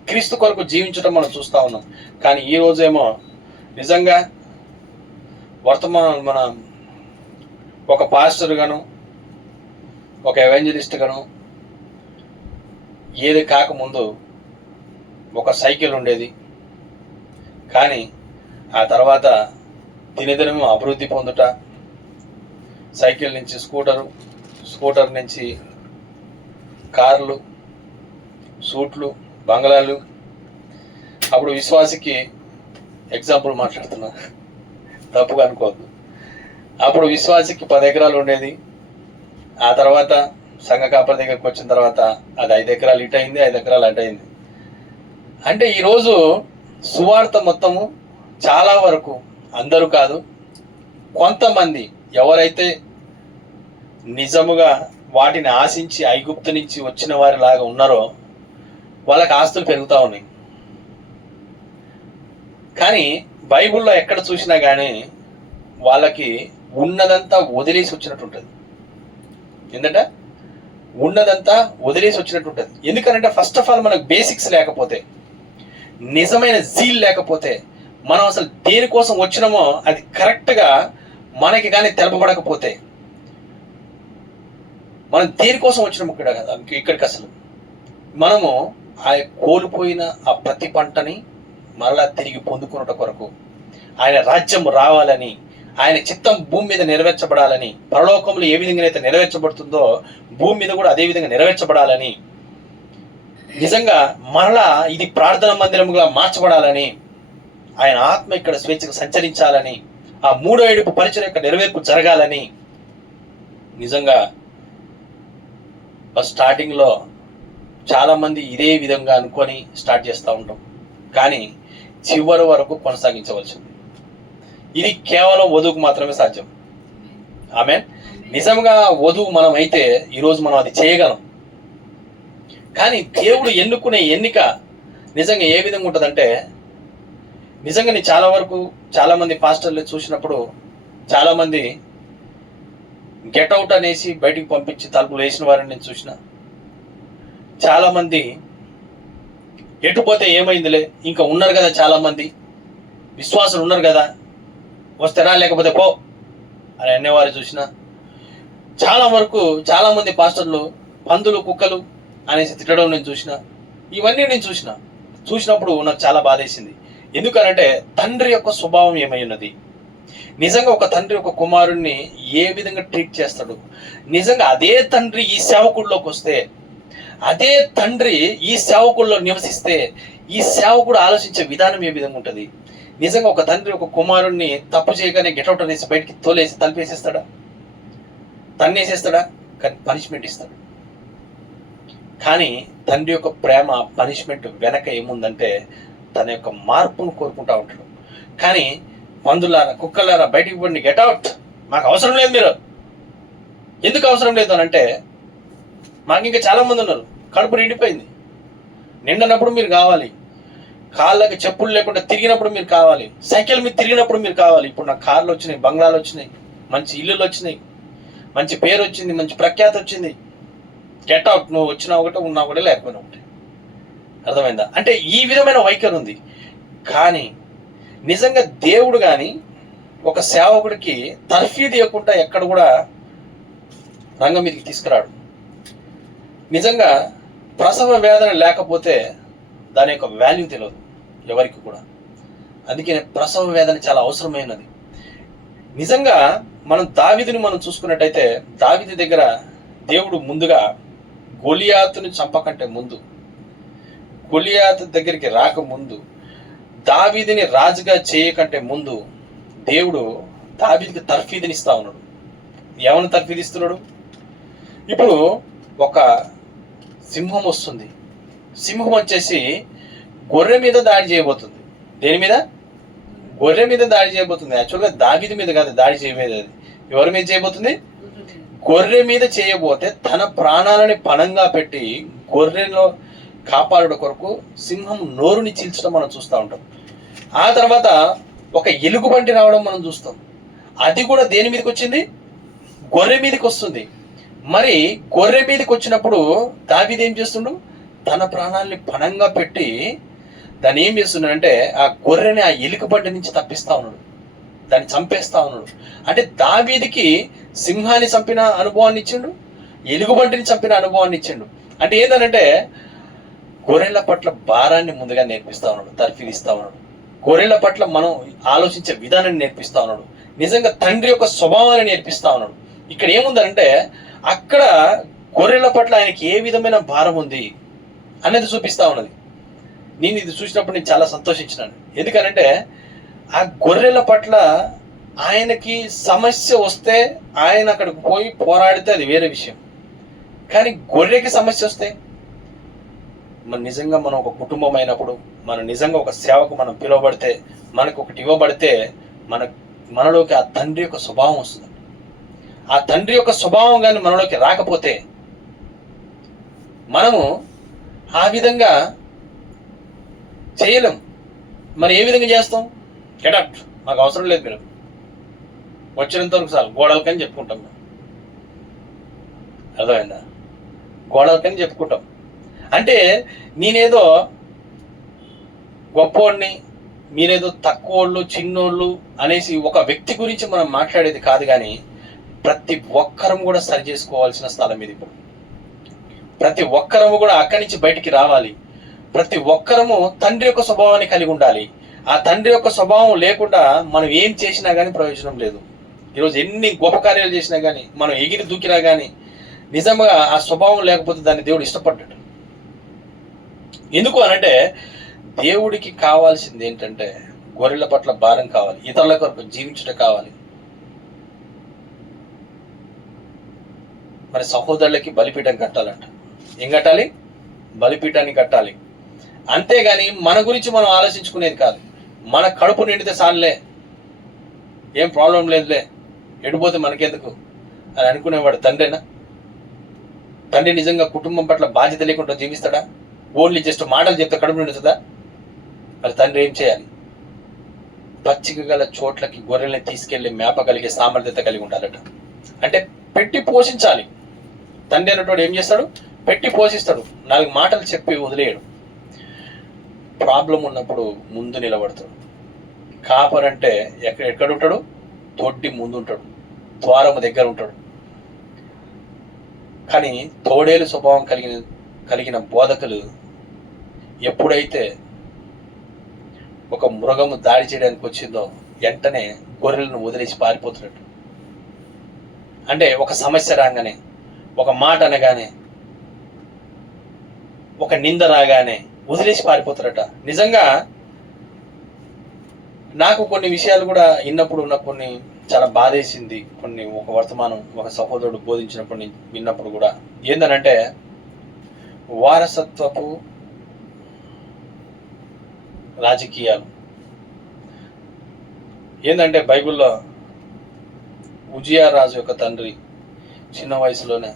క్రీస్తు కొరకు జీవించడం మనం చూస్తూ ఉన్నాం. కానీ ఈ రోజేమో నిజంగా మన ఒక పాస్టర్ గాను, ఒక ఎవెంజలిస్ట్ గాను, ఏది కాకముందు ఒక సైకిల్ ఉండేది. కానీ ఆ తర్వాత దినదినము అభివృద్ధి పొందుట, సైకిల్ నుంచి స్కూటర్ నుంచి కార్లు, సూట్లు, బంగ్లాలు. అప్పుడు విశ్వాసికి ఎగ్జాంపుల్ మాట్లాడుతున్నా, తప్పుగా అనుకోవద్దు. అప్పుడు విశ్వాసికి 10 ఎకరాలు ఉండేది. ఆ తర్వాత సంఘ కాపరి దగ్గరికి వచ్చిన తర్వాత అది 5 ఎకరాలు ఇటు అయింది, 5 ఎకరాలు అటు అయింది. అంటే ఈరోజు సువార్త మొత్తము చాలా వరకు, అందరూ కాదు, కొంతమంది ఎవరైతే నిజముగా వాటిని ఆశించి ఐగుప్తు నుంచి వచ్చిన వారి లాగా ఉన్నారో వాళ్ళకి ఆస్తులు పెరుగుతూ ఉన్నాయి. కానీ బైబిల్లో ఎక్కడ చూసినా కానీ వాళ్ళకి ఉన్నదంతా వదిలేసి వచ్చినట్టు ఉంటుంది. ఎందుకంటే ఉన్నదంతా వదిలేసి వచ్చినట్టు ఉంటుంది. ఎందుకనంటే ఫస్ట్ ఆఫ్ ఆల్ మనకు బేసిక్స్ లేకపోతే, నిజమైన జీల్ లేకపోతే, మనం అసలు దేనికోసం వచ్చినామో అది కరెక్ట్గా మనకి కానీ తెలపబడకపోతే, మనం దేనికోసం వచ్చినాము ఇక్కడికి అసలు మనము ఆ కోల్పోయిన ఆ ప్రతి పంటని మరలా తిరిగి పొందుకున్నట కొరకు, ఆయన రాజ్యం రావాలని, ఆయన చిత్తం భూమి మీద నెరవేర్చబడాలని, పరలోకంలో ఏ విధంగా అయితే నెరవేర్చబడుతుందో భూమి మీద కూడా అదే విధంగా నెరవేర్చబడాలని, నిజంగా మరలా ఇది ప్రార్థన మందిరముగా మార్చబడాలని, ఆయన ఆత్మ ఇక్కడ స్వేచ్ఛగా సంచరించాలని, ఆ 3వ ఏడుపు పరిచయం యొక్క నెరవేర్పు జరగాలని, నిజంగా స్టార్టింగ్లో చాలామంది ఇదే విధంగా అనుకొని స్టార్ట్ చేస్తూ ఉంటాం. కానీ చివరి వరకు కొనసాగించవలసింది. ఇది కేవలం వధువుకు మాత్రమే సాధ్యం. ఆమెన్. నిజంగా వధువు మనం అయితే ఈరోజు మనం అది చేయగలం. కానీ దేవుడు ఎన్నుకునే ఎన్నిక నిజంగా ఏ విధంగా ఉంటుందంటే, నిజంగా నేను చాలా మంది పాస్టర్లు చూసినప్పుడు చాలా మంది గెట్ అవుట్ అనేసి బయటికి పంపించి తలుపులు వేసిన వారిని నేను చూసిన. చాలా మంది ఎటుపోతే ఏమైందిలే, ఇంకా ఉన్నారు కదా, చాలా మంది విశ్వాసులు ఉన్నారు కదా, వస్తేరా లేకపోతే పో అని అనేవారు చూసిన. చాలా మంది పాస్టర్లు పందులు కుక్కలు అనేసి తిట్టడం నేను చూసిన. ఇవన్నీ నేను చూసినప్పుడు నాకు చాలా బాధేసింది. ఎందుకనంటే తండ్రి యొక్క స్వభావం ఏమై ఉన్నది, నిజంగా ఒక తండ్రి ఒక కుమారుణ్ణి ఏ విధంగా ట్రీట్ చేస్తాడు, నిజంగా అదే తండ్రి ఈ సేవకుడిలోకి వస్తే, అదే తండ్రి ఈ సేవకుల్లో నివసిస్తే ఈ సేవకుడు ఆలోచించే విధానం ఏ విధంగా ఉంటుంది. నిజంగా ఒక తండ్రి ఒక కుమారుణ్ణి తప్పు చేయగానే గెట్అవుట్ అనేసి బయటికి తోలేసి తలిపేసేస్తాడా, తన్నేసేస్తాడా? కానీ పనిష్మెంట్ ఇస్తాడు. కానీ తండ్రి యొక్క ప్రేమ పనిష్మెంట్ వెనక ఏముందంటే తన యొక్క మార్పును కోరుకుంటా ఉంటాడు. కానీ పందులారా కుక్కలారా బయటికి పండి, గెట్అవుట్, మాకు అవసరం లేదు, మీరు ఎందుకు అవసరం లేదు అని అంటే, మాకు ఇంకా చాలా మంది ఉన్నారు, కడుపు నిండిపోయింది, నిండనప్పుడు మీరు కావాలి, కాళ్ళకి చెప్పులు లేకుండా తిరిగినప్పుడు మీరు కావాలి, సైకిల్ మీద తిరిగినప్పుడు మీరు కావాలి. ఇప్పుడు నాకు కార్లు వచ్చినాయి, బంగ్లాలు వచ్చినాయి, మంచి ఇల్లులు వచ్చినాయి, మంచి పేరు వచ్చింది, మంచి ప్రఖ్యాతి వచ్చింది. గెట్అవుట్, నువ్వు వచ్చినా ఒకటే ఉన్నా ఒకటే లేకపోయినా ఒకటే. అర్థమైందా? అంటే ఈ విధమైన వైఖరి ఉంది. కానీ నిజంగా దేవుడు కానీ ఒక సేవకుడికి తర్ఫీదు ఇవ్వకుండా ఎక్కడ కూడా రంగం మీదకి తీసుకురాడు. నిజంగా ప్రసవ వేదన లేకపోతే దాని యొక్క వాల్యూ తెలియదు ఎవరికి కూడా. అందుకే ప్రసవ వేదన చాలా అవసరమైనది. నిజంగా దావీదుని మనం చూసుకున్నట్టయితే, దావీదు దగ్గర దేవుడు ముందుగా గొలియాతుని చంపకంటే ముందు, గొలియాతు దగ్గరికి రాకముందు, దావీదుని రాజుగా చేయకంటే ముందు దేవుడు దావీదుకి తర్ఫీదుని ఇస్తా ఉన్నాడు. ఏమని తర్ఫీదిస్తున్నాడు? ఇప్పుడు ఒక సింహం వస్తుంది, సింహం వచ్చేసి గొర్రె మీద దాడి చేయబోతుంది. దేని మీద? గొర్రె మీద దాడి చేయబోతుంది. యాక్చువల్గా దావీదు మీద కాదు దాడి చేయబోయేది, అది ఎవరి మీద చేయబోతుంది? గొర్రె మీద చేయబోతే తన ప్రాణాలని పణంగా పెట్టి గొర్రెలో కాపాడు కొరకు సింహం నోరుని చీల్చడం మనం చూస్తూ ఉంటాం. ఆ తర్వాత ఒక ఎలుగుబంటి రావడం మనం చూస్తాం. అది కూడా దేని మీదకి వచ్చింది? గొర్రె మీదకి వస్తుంది. మరి గొర్రె మీదకి వచ్చినప్పుడు దావీదు ఏం చేస్తుండు? తన ప్రాణాలని పణంగా పెట్టి దాన్ని ఏం చేస్తున్నాడంటే ఆ గొర్రెని ఆ ఎలుగుబంటి నుంచి తప్పిస్తా ఉన్నాడు, దాన్ని చంపేస్తా ఉన్నాడు. అంటే దావీదుకి సింహాన్ని చంపిన అనుభవాన్ని ఇచ్చిండు, ఎలుగుబంటిని చంపిన అనుభవాన్ని ఇచ్చిండు. అంటే ఏంటంటే గొర్రెల పట్ల భారాన్ని ముందుగా నేర్పిస్తా ఉన్నాడు, తర్ఫీదిస్తా ఉన్నాడు. గొర్రెల పట్ల మనం ఆలోచించే విధానాన్ని నేర్పిస్తా ఉన్నాడు. నిజంగా తండ్రి యొక్క స్వభావాన్ని నేర్పిస్తా ఉన్నాడు. ఇక్కడ ఏముందంటే అక్కడ గొర్రెల పట్ల ఆయనకి ఏ విధమైన భారం ఉంది అనేది చూపిస్తా ఉన్నది. నేను ఇది చూసినప్పుడు నేను చాలా సంతోషించినాను. ఎందుకనంటే ఆ గొర్రెల పట్ల ఆయనకి సమస్య వస్తే ఆయన అక్కడికి పోయి పోరాడితే అది వేరే విషయం. కానీ గొర్రెకి సమస్య వస్తే నిజంగా మనం ఒక కుటుంబం అయినప్పుడు, మనం నిజంగా ఒక సేవకు మనం పిలువబడితే, మనకు ఒకటి ఇవ్వబడితే మనలోకి ఆ తండ్రి యొక్క స్వభావం వస్తుంది. ఆ తండ్రి యొక్క స్వభావం కానీ మనలోకి రాకపోతే మనము ఆ విధంగా చేయలేం. మరి ఏ విధంగా చేస్తాం? గెటప్, మాకు అవసరం లేదు, మీరు వచ్చినంత వరకు చాలు, గోడలకని చెప్పుకుంటాం. అర్థమైందా? గోడలకని చెప్పుకుంటాం. అంటే నేనేదో గొప్పోడిని, మీరేదో తక్కువోళ్ళు చిన్నోళ్ళు అనేసి ఒక వ్యక్తి గురించి మనం మాట్లాడేది కాదు. కానీ ప్రతి ఒక్కరం కూడా సరి చేసుకోవాల్సిన స్థలం ఇది. ఇప్పుడు ప్రతి ఒక్కరము కూడా అక్కడి నుంచి బయటికి రావాలి. ప్రతి ఒక్కరము తండ్రి యొక్క స్వభావాన్ని కలిగి ఉండాలి. ఆ తండ్రి యొక్క స్వభావం లేకుండా మనం ఏం చేసినా కానీ ప్రయోజనం లేదు. ఈరోజు ఎన్ని గొప్ప కార్యాలు చేసినా కానీ, మనం ఎగిరి దూకినా కానీ, నిజంగా ఆ స్వభావం లేకపోతే దాన్ని దేవుడు ఇష్టపడ్డాడు. ఎందుకు అనంటే దేవుడికి కావాల్సింది ఏంటంటే గొర్రెల పట్ల భారం కావాలి, ఇతరుల కొరకు జీవించడం కావాలి. మరి సహోదరులకి బలిపీఠం కట్టాలంట. ఏం కట్టాలి? బలిపీఠాన్ని కట్టాలి. అంతేగాని మన గురించి మనం ఆలోచించుకునేది కాదు. మన కడుపు నిండితే సార్లే, ఏం ప్రాబ్లం లేదులే, ఎడిపోతే మనకెందుకు అని అనుకునేవాడు తండ్రేనా? తండ్రి నిజంగా కుటుంబం పట్ల బాధ్యత లేకుండా జీవిస్తాడా? ఓన్లీ జస్ట్ మాటలు చెప్తే కడుపు నిండుతుందా? మరి తండ్రి ఏం చేయాలి? పచ్చిక గల చోట్లకి గొర్రెల్ని తీసుకెళ్లి మేపగలిగే సామర్థ్యత కలిగి ఉండాలట. అంటే పెట్టి పోషించాలి. తండ్రి అన్నటువంటి ఏం చేస్తాడు? పెట్టి పోషిస్తాడు. 4 మాటలు చెప్పి వదిలేయడు. ప్రాబ్లం ఉన్నప్పుడు ముందు నిలబడతాడు. కాపరంటే ఎక్కడ ఉంటాడు? తొట్టి ముందు ఉంటాడు, ద్వారము దగ్గర ఉంటాడు. కానీ తోడేలు స్వభావం కలిగిన బోధకులు ఎప్పుడైతే ఒక మృగము దాడి చేయడానికి వచ్చిందో వెంటనే గొర్రెలను వదిలేసి పారిపోతున్నట్టు. అంటే ఒక సమస్య రాగానే, ఒక మాట అనగానే, ఒక నింద రాగానే వదిలేసి పారిపోతారట. నిజంగా నాకు కొన్ని విషయాలు కూడా విన్నప్పుడు కొన్ని చాలా బాధేసింది. ఒక వర్తమానం ఒక సహోదరుడు బోధించినప్పుడు విన్నప్పుడు కూడా ఏందనంటే, వారసత్వపు రాజకీయాలు ఏంటంటే, బైబిల్లో ఉజియా రాజు యొక్క తండ్రి చిన్న వయసులోనే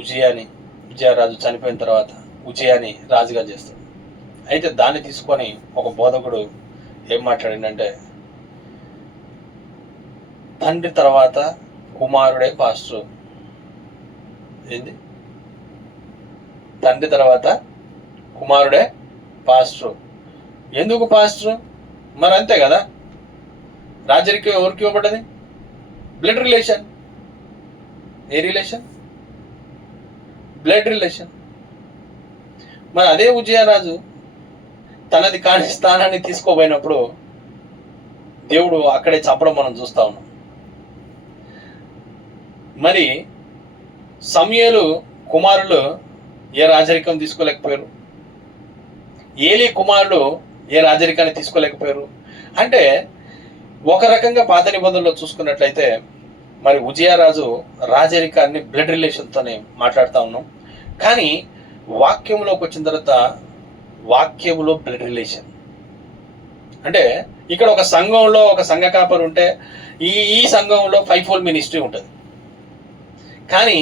ఉజియా రాజు చనిపోయిన తర్వాత ఉజియాని రాజుగా చేస్తాడు. అయితే దాన్ని తీసుకొని ఒక బోధకుడు ఏం మాట్లాడిందంటే, తండ్రి తర్వాత కుమారుడే పాస్టర్. ఏంది? తండ్రి తర్వాత కుమారుడే పాస్టర్. ఎందుకు పాస్టర్? మరి అంతే కదా. రాజరికం ఎవరికి ఇవ్వబడ్డది? Blood relation. ఏ రిలేషన్? Blood relation. మరి అదే ఉజయరాజు తనది కాని స్థానాన్ని తీసుకోబోయినప్పుడు దేవుడు అక్కడే చంపడం మనం చూస్తా ఉన్నాం. మరి సమూయేలు కుమారులు ఏ రాజరికం తీసుకోలేకపోయారు, ఏలీ కుమారుడు ఏ రాజరికాన్ని తీసుకోలేకపోయారు. అంటే ఒక రకంగా పాత నిబంధనలో చూసుకున్నట్లయితే మరి ఉజియారాజు రాజరికాన్ని బ్లడ్ రిలేషన్తోనే మాట్లాడుతూ ఉన్నాం. కానీ వాక్యంలోకి వచ్చిన తర్వాత వాక్యములో బ్లడ్ రిలేషన్ అంటే, ఇక్కడ ఒక సంఘంలో ఒక సంఘ కాపరు ఉంటే ఈ సంఘంలో 5-fold మినిస్ట్రీ ఉంటుంది. కానీ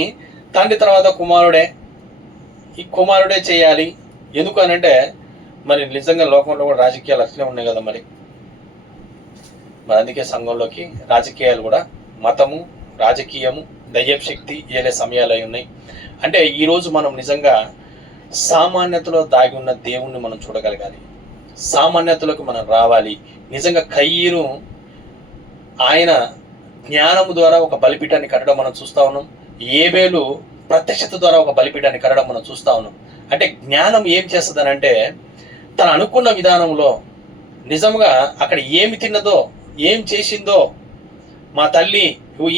తండ్రి తర్వాత ఈ కుమారుడే చేయాలి. ఎందుకు అనంటే, మరి నిజంగా లోకంలో కూడా రాజకీయాలు అట్లే ఉన్నాయి కదా. మరి అందుకే సంఘంలోకి రాజకీయాలు కూడా, మతము, రాజకీయము, దయ్యపు శక్తి ఏలే సమయాలు అయి ఉన్నాయి. అంటే ఈరోజు మనం నిజంగా సామాన్యతలో దాగి ఉన్న దేవుణ్ణి మనం చూడగలగాలి. సామాన్యతలోకి మనం రావాలి. నిజంగా కయ్యను ఆయన జ్ఞానము ద్వారా ఒక బలిపీఠాన్ని కట్టడం మనం చూస్తా ఉన్నాం. ఏబేలు ప్రత్యక్షత ద్వారా ఒక బలిపీఠాన్ని కట్టడం మనం చూస్తా ఉన్నాం. అంటే జ్ఞానం ఏం చేస్తుందనంటే, తను అనుకున్న విధానంలో నిజంగా అక్కడ ఏమి తిన్నదో, ఏం చేసిందో, మా తల్లి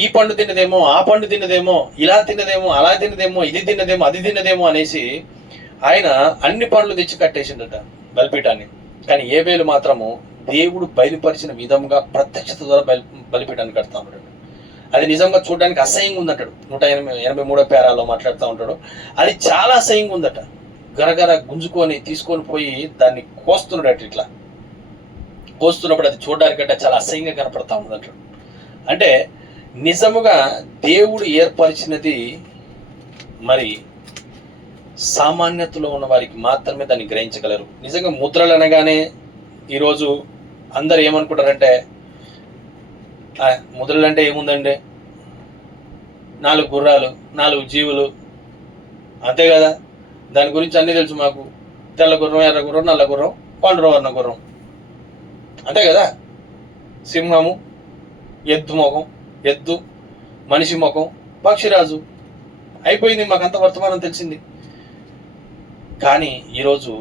ఈ పండు తిన్నదేమో, ఆ పండు తిన్నదేమో, ఇలా తిన్నదేమో, అలా తిన్నదేమో, ఇది తిన్నదేమో, అది తిన్నదేమో అనేసి ఆయన అన్ని పండ్లు తెచ్చి కట్టేసిందట బలిపీఠాన్ని. కానీ ఏబేలు మాత్రము దేవుడు బయలుపరిచిన విధంగా ప్రత్యక్షత ద్వారా బలిపీఠాన్ని కడతా ఉంటాడు. అది నిజంగా చూడడానికి అసహ్యంగా ఉందంటాడు. 183వ పేరాలో మాట్లాడుతూ ఉంటాడు. అది చాలా అసహ్యంగా ఉందట. గరగర గుంజుకొని తీసుకొని పోయి దాన్ని కోస్తున్నాడట. ఇట్లా కోస్తున్నప్పుడు అది చూడడానికంటే చాలా అసహ్యంగా కనపడతా ఉందంటాడు. అంటే నిజముగా దేవుడు ఏర్పరిచినది మరి సామాన్యతలో ఉన్న వారికి మాత్రమే దాన్ని గ్రహించగలరు. నిజంగా ముద్రలు అనగానే ఈరోజు అందరు ఏమనుకుంటారంటే, ముద్రలు అంటే ఏముందండి, 4 గుర్రాలు, 4 జీవులు, అంతే కదా. దాని గురించి అన్నీ తెలుసు మాకు. తెల్ల గుర్రం, ఎర్ర గుర్రం, నల్ల గుర్రం, పాండురవర్ణ గుర్రం, అంతే కదా. సింహము, ఎద్దు, మనిషి ముఖం, పక్షిరాజు, అయిపోయింది. మాకంత వర్తమానం తెలిసింది. కానీ ఈరోజు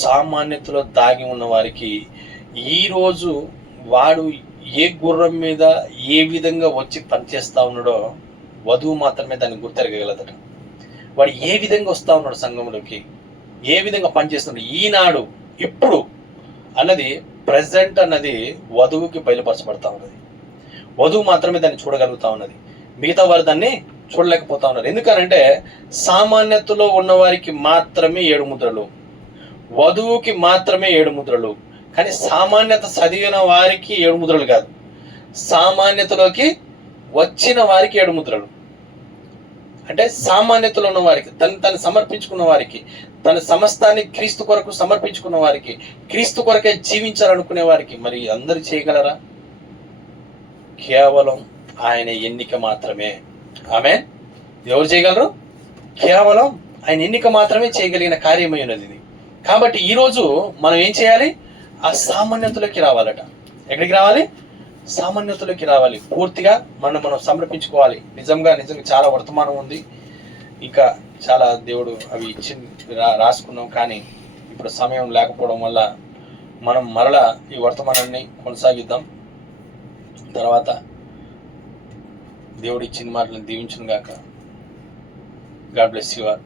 సామాన్యతలో దాగి ఉన్న వారికి ఈరోజు వాడు ఏ గుర్రం మీద ఏ విధంగా వచ్చి పనిచేస్తా ఉన్నాడో వధువు మాత్రమే దాన్ని గుర్తెరగగలదట. వాడు ఏ విధంగా వస్తా ఉన్నాడు సంఘంలోకి, ఏ విధంగా పనిచేస్తున్నాడు ఈనాడు ఇప్పుడు అన్నది, ప్రెజెంట్ అన్నది వధువుకి బయలుపరచబడతా ఉన్నది. వధువు మాత్రమే దాన్ని చూడగలుగుతా ఉన్నది. మిగతా వారు దాన్ని చూడలేకపోతా ఉన్నారు. ఎందుకనంటే సామాన్యతలో ఉన్న వారికి మాత్రమే 7 ముద్రలు, వధువుకి మాత్రమే 7 ముద్రలు. కానీ సామాన్యత చదివిన వారికి 7 ముద్రలు కాదు, సామాన్యతలోకి వచ్చిన వారికి 7 ముద్రలు. అంటే సామాన్యతలో ఉన్న వారికి, తను సమర్పించుకున్న వారికి, తన సమస్తాన్ని క్రీస్తు కొరకు సమర్పించుకున్న వారికి, క్రీస్తు కొరకే జీవించాలనుకునే వారికి. మరి అందరూ చేయగలరా? కేవలం ఆయన ఎన్నిక మాత్రమే. ఆమేన్. ఎవరు చేయగలరు? కేవలం ఆయన ఎన్నిక మాత్రమే చేయగలిగిన కార్యమై ఉన్నది ఇది. కాబట్టి ఈరోజు మనం ఏం చేయాలి? ఆ సామాన్యతలోకి రావాలట. ఎక్కడికి రావాలి? సామాన్యతలోకి రావాలి. పూర్తిగా మనం సమర్పించుకోవాలి. నిజంగా చాలా వర్తమానం ఉంది, ఇంకా చాలా దేవుడు అవి ఇచ్చి రాసుకున్నాం. కానీ ఇప్పుడు సమయం లేకపోవడం వల్ల మనం మరలా ఈ వర్తమానాన్ని కొనసాగిద్దాం. తర్వాత దేవుడు ఇచ్చిన మాటలను దీవించును గాక. God bless you all.